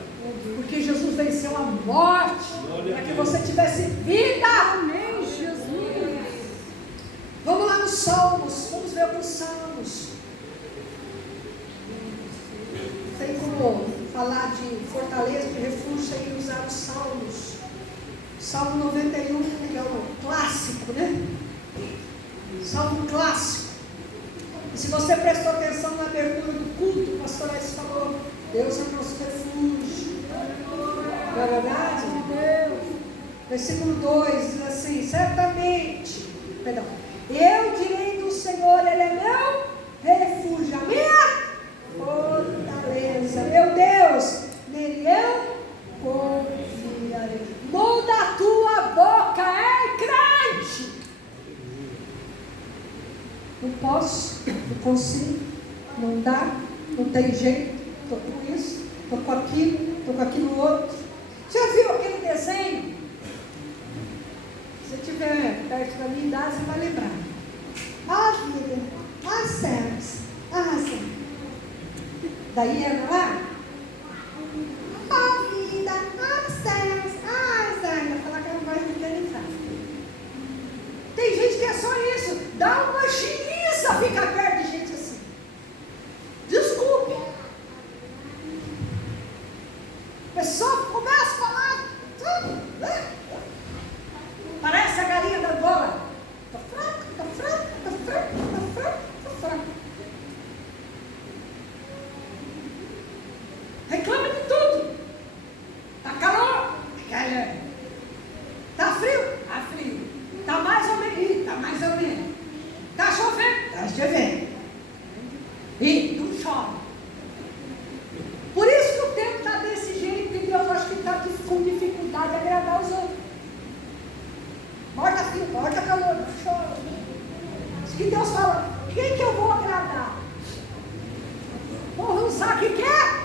Porque Jesus venceu a morte para que você tivesse vida. Amém, Jesus. Vamos lá nos Salmos. Vamos ver alguns Salmos. Tem como falar de fortaleza, de refúgio, tem que usar os Salmos. Salmo 91, que é o clássico, né? Salmo clássico. E se você prestou atenção na abertura do culto, o pastor Aécio falou: Deus é o nosso refúgio. Não é verdade? Deus. Versículo 2 diz assim: certamente, perdão, eu direi do Senhor, Ele é meu refúgio, a minha fortaleza, meu Deus, nele eu confiarei. Muda a tua boca. posso, não consigo, não dá, não tem jeito, estou com isso, estou com aquilo outro. Já viu aquele desenho? Se estiver perto da minha idade, você vai lembrar. A vida, as céus, asa. Daí era lá? A vida, as céus, asa. Ainda falar que ela vai organizar. Tem gente que é só isso. Dá uma chiliça, fica perto de gente assim. Desculpe. A pessoa começa a falar. Parece a galinha da Angola. Tô fraca, tô fraca, tô fraca, tô fraca, tô fraca. Reclama de tudo. Tá calor? Calor. Tá frio? Tá frio. Tá mais ou menos? Tá mais ou menos. Tá chovendo? Tá chovendo. E não chove. Por isso que o tempo está desse jeito e Deus acho que está com dificuldade de agradar os outros. Morta frio, morta calor, não chove. Isso que Deus fala, quem que eu vou agradar? Porra, não sabe o que quer?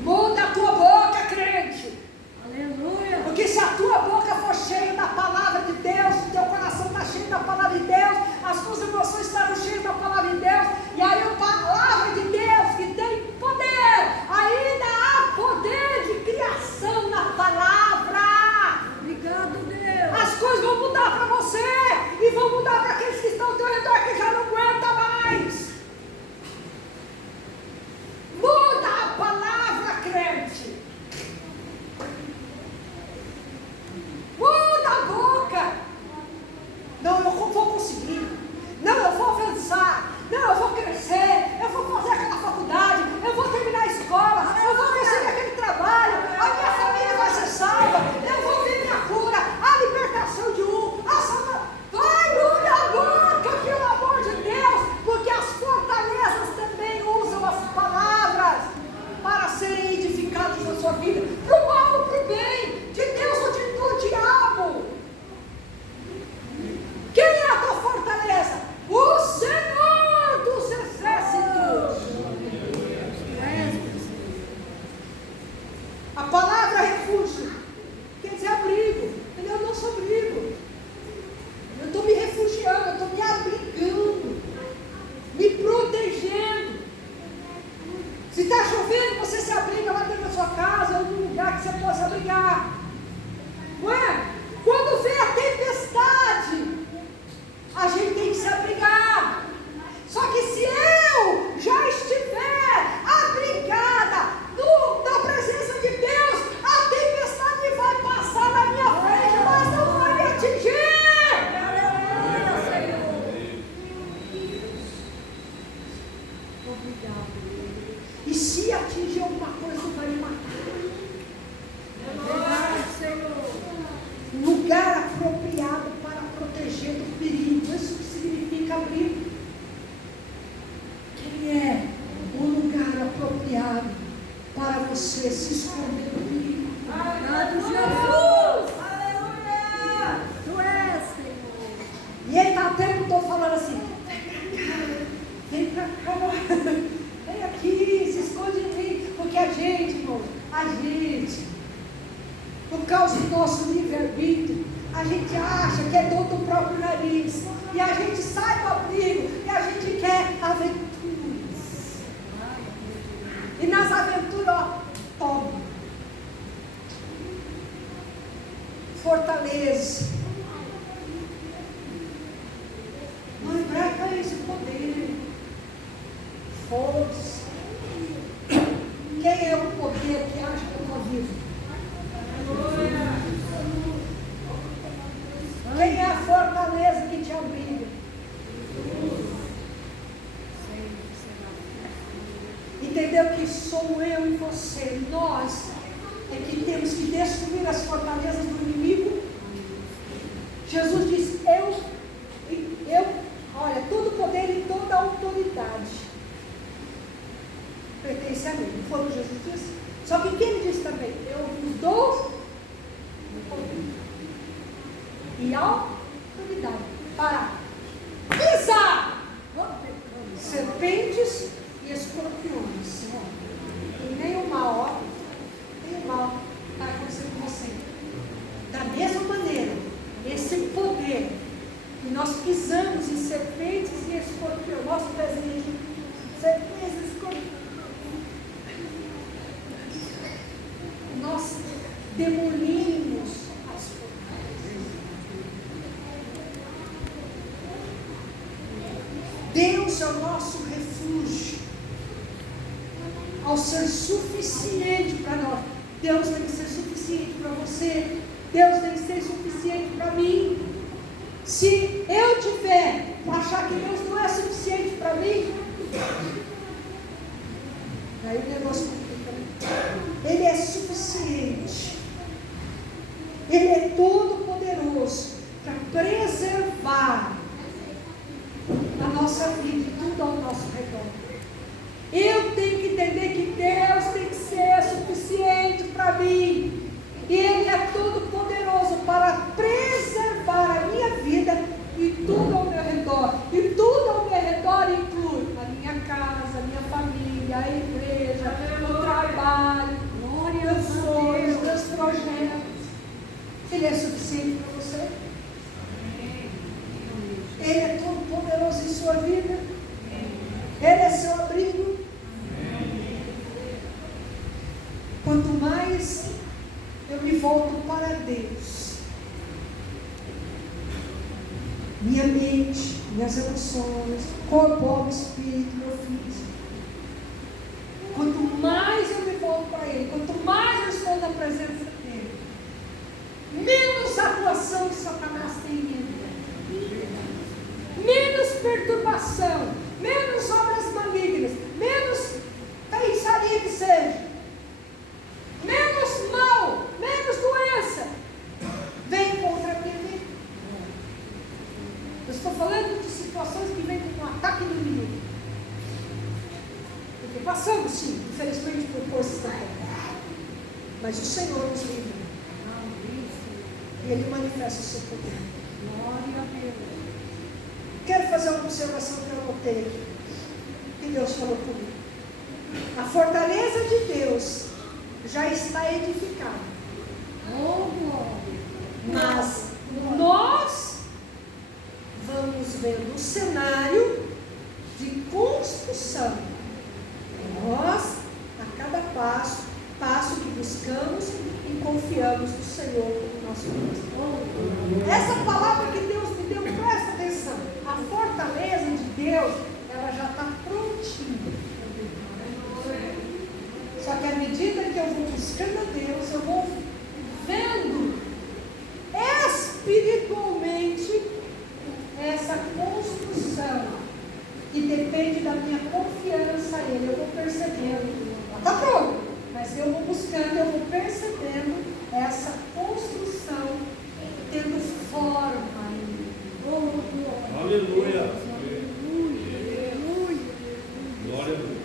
Muda a tua boca, crente. Aleluia. Porque se a tua boca for cheia da palavra de Deus, o teu coração está cheio da palavra de Deus, as tuas emoções estarão cheias da palavra de Deus, e aí a palavra de Deus que tem poder, ainda há poder de criação na palavra. Obrigado, Deus. As coisas vão mudar para você e vão mudar para aqueles que estão ao teu redor que já não aguentam mais. Muda a palavra, crente. Muda a boca. Não, eu vou conseguir. Não, eu vou avançar. Não, eu vou crescer. Eu vou fazer aquela faculdade. Eu vou terminar a escola. Eu vou conseguir aquele trabalho. A minha família vai ser salva. Eu vou ver minha cura. A libertação de a salva. Vai, muda a boca, pelo amor de Deus. Porque as fortalezas também usam as palavras para serem edificadas na sua vida. Para o mal ou para o bem. De Deus ou do diabo. Quem é a tua fortaleza? O Senhor dos exércitos. A palavra refúgio quer dizer abrigo. Eu não sou abrigo. Eu estou me refugiando, eu estou me abrigando, me protegendo. Se está chovendo, você se abriga lá dentro da sua casa, ou num lugar que você possa abrigar. Não é? Quando vem a tempestade, a gente tem que se abrigar. Só que se eu já estiver abrigada na presença de Deus, a tempestade vai passar na minha frente, mas não vai me atingir. Obrigado. E se atingir alguma coisa, vai me matar. Lugar apropriado para proteger do perigo. Isso que significa abrigo. Quem é o lugar apropriado para você se esconder do perigo? Obrigado, Jesus. Aleluia. Tu és, Senhor. E ele está o tempo todo falando assim: vem pra cá, vem aqui, se esconde em mim. Porque a gente, irmão, por causa do nosso livre-arbítrio, a gente acha que é dono do próprio nariz, e a gente sai do abrigo, e a gente quer aventuras, e nas aventuras, ó, toma, fortaleza, não emprega esse poder, força. Quem é o poder que acha que eu estou vivo? Quem é a fortaleza que te abriga? Entendeu que sou eu e você, nós é que temos que destruir as fortalezas do inimigo. Jesus diz, olha, todo poder e toda autoridade pertence a mim. Não foi o que Jesus disse? Só que quem ele disse também? Eu vos dou o poder e autoridade. autoridade para pisar serpentes e escorpiões. E nem o mal, nem o mal vai acontecer com você. Da mesma maneira, esse poder que nós pisamos em serpentes e escorpiões, nosso pezinho aqui, serpentes e escorpiões, nós demolimos as fortalezas. Deus é o nosso refúgio. Ao ser suficiente para nós, Deus tem que ser suficiente para você, Deus tem que ser suficiente para mim. Se eu tiver achar que Deus não é suficiente para mim, aí o negócio complica, né? Ele é suficiente, Ele é todo poderoso para preservar a nossa vida e tudo ao nosso redor. Eu tenho que entender que Deus tem que ser suficiente para mim. E Ele é todo poderoso para preservar a minha vida e tudo ao meu redor. E tudo ao meu redor inclui a minha casa, a minha família, a igreja, o trabalho, meus sonhos, meus projetos. Ele é suficiente para você? Ele é todo poderoso em sua vida? Ele é seu abrigo? Quanto mais eu me volto para Deus, minha mente, minhas emoções, corpo, alma, espírito, meu físico, quanto mais eu me volto para Ele, quanto mais eu estou na presença dEle, menos atuação de Satanás tem em minha vida, menos perturbação, menos obras malignas, menos feitiçaria que seja, menos mal, menos doença vem contra a minha vida. Eu estou falando de situações que vêm com um ataque do inimigo, porque passamos sim, infelizmente, por forças da terra, mas o Senhor nos livra e Ele manifesta o seu poder. Glória a Deus. Quero fazer uma observação que eu notei aqui, que Deus falou comigo. A fortaleza de Deus já está edificada. Mas nós vamos vendo o cenário de construção. Nós, a cada passo que buscamos e confiamos no Senhor como nosso Deus. Essa palavra que Deus me deu, presta atenção. A fortaleza de Deus, ela já está prontinha. Só que à medida que eu vou buscando a Deus, eu vou vendo espiritualmente essa construção que depende da minha confiança a Ele. Eu vou percebendo, ela está pronta, mas eu vou buscando, eu vou percebendo essa construção tendo forma em mim. Aleluia. Glória a Deus.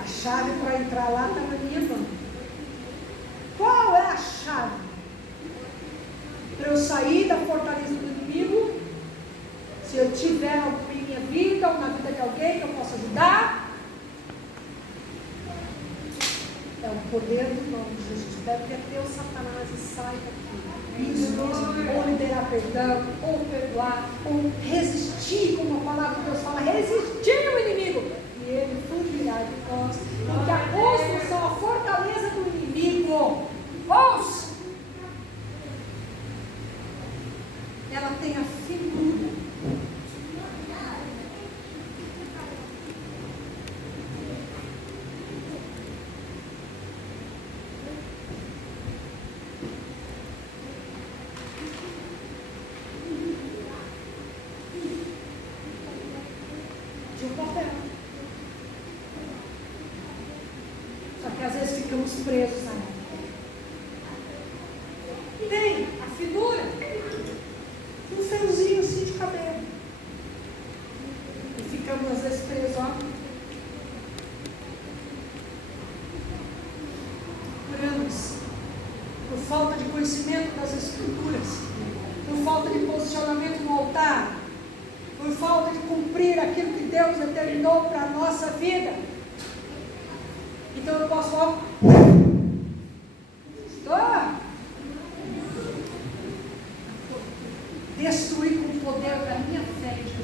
A chave para entrar lá está na minha mão. Qual é a chave para eu sair da fortaleza do inimigo? Se eu tiver algo em minha vida ou na vida de alguém que eu possa ajudar, é o poder do nome de Jesus. Deve ter o Satanás e sai daqui. Isso mesmo, ou liberar perdão, ou perdoar, ou resistir, como a palavra de Deus fala, resistir ao inimigo. E ele fugirá de nós. Porque a construção, a fortaleza do inimigo, ouça, ela tem a figura. De um papel. Só que às vezes ficamos presos a ela. Tem a figura, um fiozinho assim de cabelo. E ficamos às vezes presos, ó. Por anos. Por falta de conhecimento das escrituras. Por falta de posicionamento no altar, por falta de cumprir aquilo que Deus determinou para a nossa vida. Então eu posso falar, destruir com o poder da minha fé em Jesus.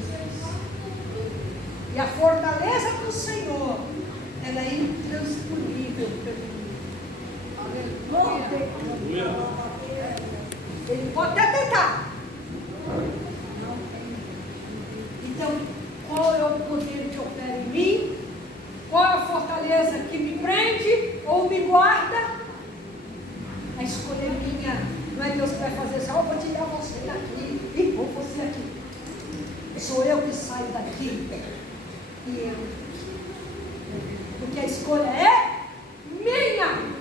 E a fortaleza do Senhor, ela é intransponível para mim. Aleluia. Ele pode até tentar. Então, qual é o poder que opera em mim? Qual é a fortaleza que me prende ou me guarda? A escolha é minha. Não é Deus que vai fazer assim, vou tirar você daqui e vou você aqui. Sou eu que saio daqui e eu. Porque a escolha é minha.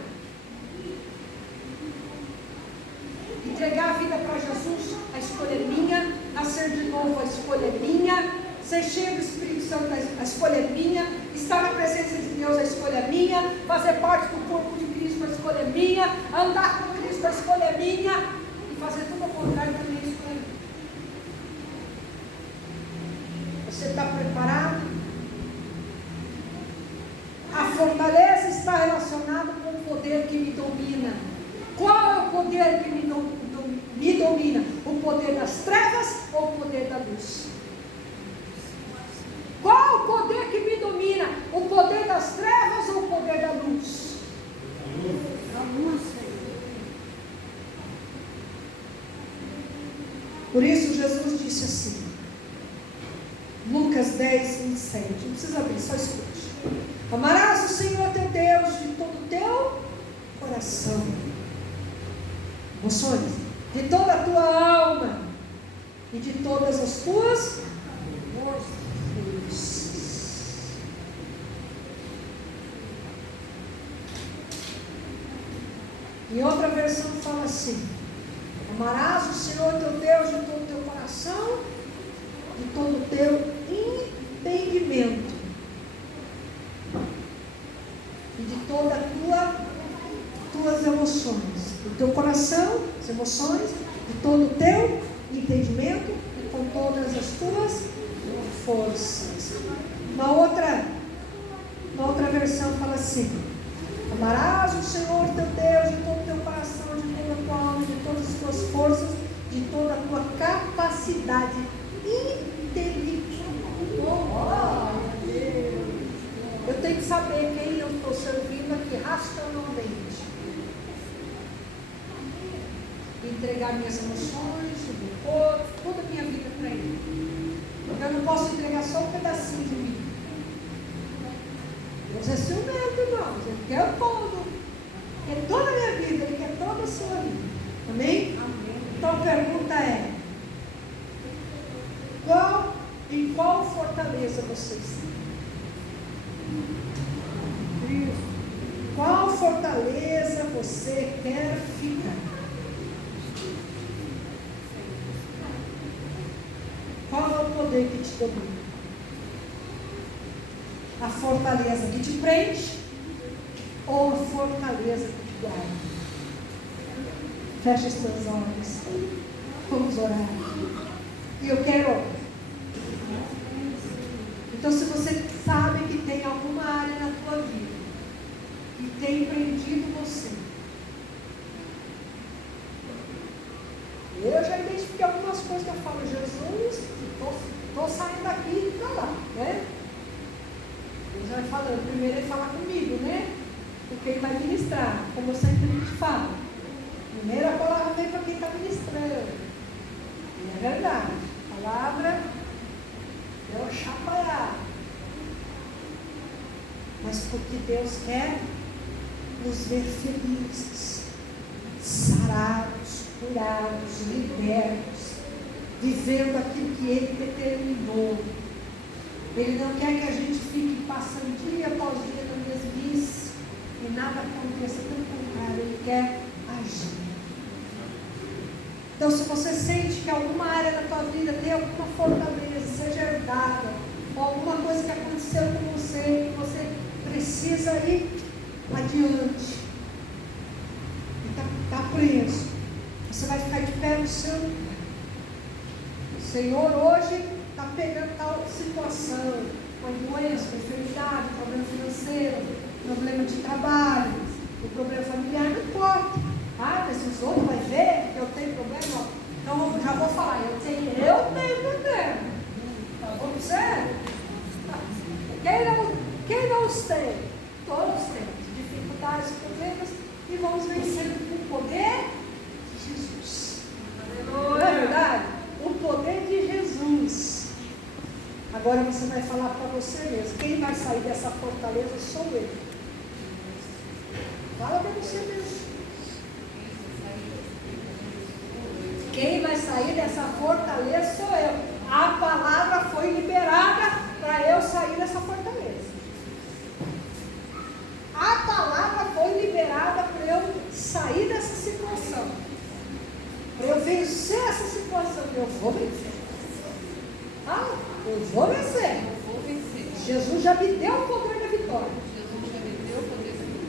Entregar a vida para Jesus, a escolha é minha. Nascer de novo, a escolha é minha. Ser cheio do Espírito Santo, a escolha é minha. Estar na presença de Deus, a escolha é minha. Fazer parte do corpo de Cristo, a escolha é minha. Andar com Cristo, a escolha é minha. E fazer tudo ao contrário também, a escolha é minha. Você está preparado? A fortaleza está relacionada com o poder que me domina. Qual é o poder que me domina? O poder das trevas ou o poder da luz? Qual o poder que me domina? O poder das trevas ou o poder da luz? A luz. Por isso Jesus disse assim, Lucas 10, 27. Não precisa abrir, só escute. Amarás o Senhor teu Deus de todo o teu coração, emoções, de toda a tua alma e de todas as tuas forças. Em outra versão fala assim: amarás o Senhor teu Deus de todo o teu coração, de todo o teu entendimento e de todas as tuas emoções, do teu coração, as emoções, de todo o teu entendimento e com todas as tuas forças. Uma outra versão fala assim: amarás o Senhor teu Deus de todo o teu coração, de toda a tua alma, de todas as tuas forças, de toda a tua capacidade intelectual. Eu tenho que saber quem eu estou servindo aqui racionalmente. Entregar minhas emoções, o meu corpo, toda a minha vida para Ele. Eu não posso entregar só um pedacinho de mim. Deus é ciumento, irmãos. Ele quer o todo. Ele quer toda a minha vida. Ele quer toda a sua vida. Amém? Amém. Então a pergunta é: em qual fortaleza você está? Qual fortaleza você quer ficar? Qual é o poder que te domina? A fortaleza que te prende ou a fortaleza que te guarda? Feche os teus olhos. Vamos orar. E eu quero. Então, se você sabe que tem alguma área na tua vida que tem prendido você, eu já identifiquei algumas coisas que eu falo: Jesus, estou saindo daqui e para lá, né? Ele já vai falando. Primeiro ele fala comigo, né? Porque ele vai ministrar, como eu sempre te falo. Primeiro a palavra vem para quem está ministrando. E é verdade. A palavra é o chapaiar. Mas porque Deus quer nos ver felizes, sarados, curados, libertos, vivendo aquilo que Ele determinou. Ele não quer que a gente fique passando dia após dia na mesmice e nada aconteça, pelo contrário, Ele quer agir. Então, se você sente que alguma área da tua vida tem alguma fortaleza, seja herdada, ou alguma coisa que aconteceu com você, que você precisa ir adiante, e está preso, você vai ficar de pé no seu lugar. Senhor, hoje está pegando tal situação, uma doença, uma enfermidade, problema financeiro, problema de trabalho, o problema familiar, não importa. Ah, mas os outros vão ver que eu tenho problema. Então já vou falar, eu tenho problema. Observe. Quem não os tem? Todos temos dificuldades, problemas, e vamos vencendo com o poder de Jesus. Não é verdade? O poder de Jesus. Agora você vai falar para você mesmo: quem vai sair dessa fortaleza sou eu. Fala para você mesmo. Quem vai sair dessa fortaleza sou eu. A palavra foi liberada para eu sair dessa fortaleza. A palavra foi liberada para eu sair dessa situação. Para eu vencer essa situação. Eu vou vencer. Ah, eu vou vencer. Jesus já me deu o poder da vitória.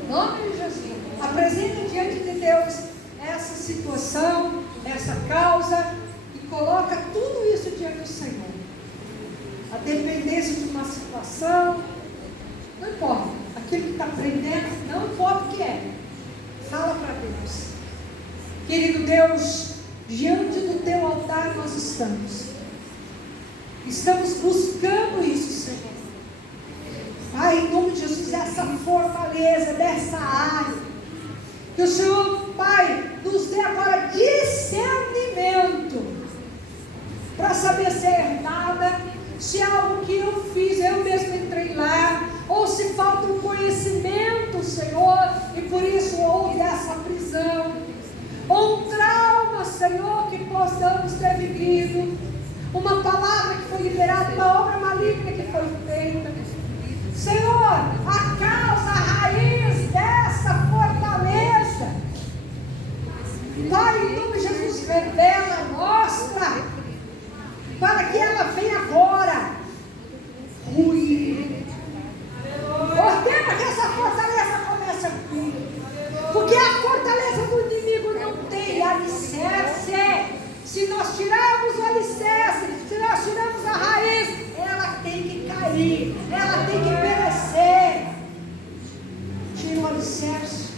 Em nome de Jesus. Apresenta diante de Deus essa situação, essa causa, e coloca tudo isso diante do Senhor. A dependência de uma situação, não importa. Aquilo que está prendendo, não importa o que é. Fala para Deus. Querido Deus, diante do teu altar nós estamos. Estamos buscando isso, Senhor. Pai, em nome de Jesus, essa fortaleza dessa área. Que o Senhor, Pai, nos dê agora discernimento para saber se é nada, se é algo que eu fiz, eu mesmo entrei lá, ou se falta um conhecimento, Senhor, e por isso houve essa prisão, ou um trauma, Senhor, que possamos ter vivido, uma palavra que foi liberada, uma obra maligna que foi feita. Senhor, a causa, a raiz dessa fortaleza, Pai, em nome de Jesus, revela, mostra, para que ela venha agora ruir. Ordena que essa fortaleza comece a ruir, porque a fortaleza do inimigo não tem alicerce. Se nós tirarmos o alicerce, se nós tirarmos a raiz, ela tem que cair, ela tem que perecer. Tira o alicerce,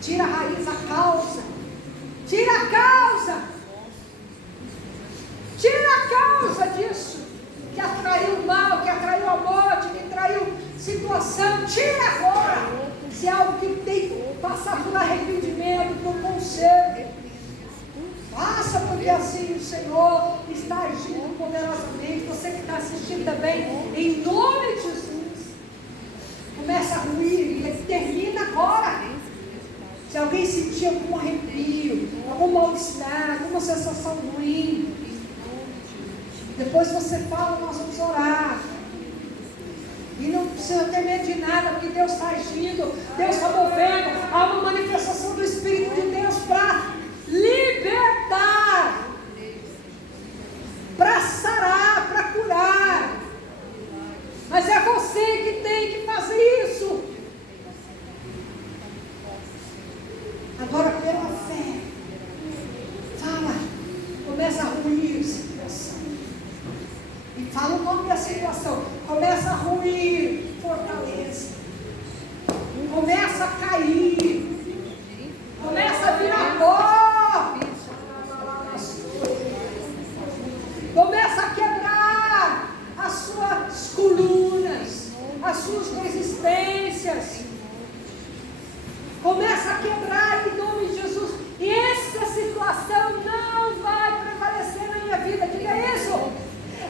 tira a raiz, a causa, tira a causa, tira a causa disso, que atraiu o mal, que atraiu a morte, que atraiu situação, tira agora. Se é algo que tem que passar por arrependimento, por conserto, faça, porque assim o Senhor está agindo poderosamente. Você que está assistindo também, em nome de Jesus, começa a ruir e termina agora. Se alguém sentir algum arrepio, algum mal-estar, alguma sensação ruim, depois você fala, nós vamos orar. E não precisa ter medo de nada, porque Deus está agindo, Deus está movendo. Há uma manifestação do Espírito de Deus para libertar, para sarar, para curar. Mas é você que tem que fazer isso. Agora, pela fé, fala, começa a ruir a situação. E fala o nome da situação. Começa a ruir, fortaleza. Começa a cair. Começa a virar pó. Começa a quebrar as suas colunas, as suas resistências. Começa a quebrar em nome de Jesus. E essa situação não vai prevalecer na minha vida. Diga isso.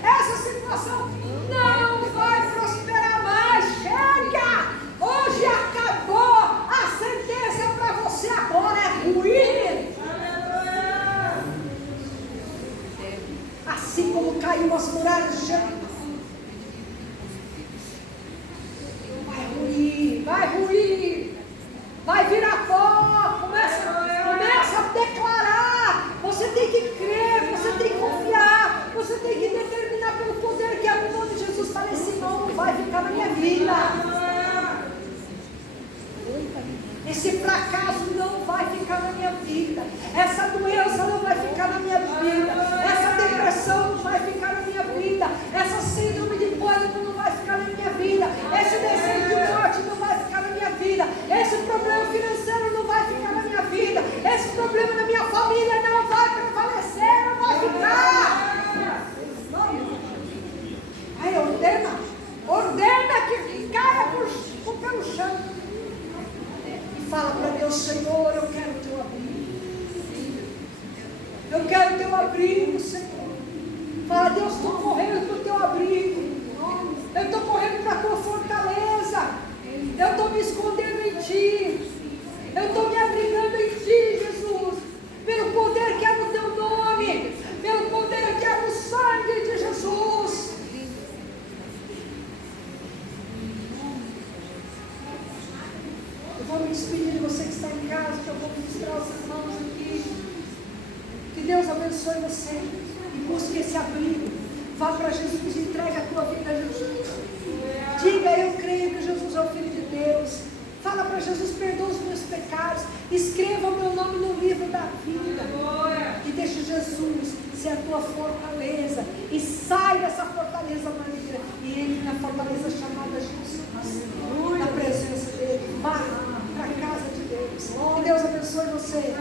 Essa situação não vai prosperar mais. Chega! Hoje acabou. A sentença para você agora é ruim. Assim como caiu as muralhas de Jericó. Vai ruir, vai ruir. Vai virar pó. Começa a declarar. Você tem que crer, você tem que confiar, você tem que determinar pelo poder que é no nome de Jesus. Fala, esse mal não vai ficar na minha vida. Esse fracasso não vai ficar na minha vida. Essa doença não vai ficar na minha vida. Essa depressão não vai ficar Fala para Deus: Senhor, eu quero o teu abrigo. Eu quero o teu abrigo, Senhor. Fala: Deus, estou correndo para o teu abrigo. Eu estou correndo para a tua fortaleza. Eu estou me escondendo em ti. Eu estou me abrigando em ti, Jesus. Pelo poder que é no teu nome. Pelo poder que é no sangue de Jesus. Eu vou me despedir de você que está em casa, que eu vou ministrar os irmãos aqui. Que Deus abençoe você e busque esse abrigo. Vá para Jesus e entregue a tua vida a Jesus. Diga: eu creio que Jesus é o Filho de Deus. Fala para Jesus: perdoa os meus pecados. Escreva o meu nome no livro da vida. E deixe Jesus ser a tua fortaleza. E sai dessa fortaleza maligna. E entre na fortaleza chamada Jesus. Na presença dele. Vá para a casa de Deus. Que Deus abençoe você.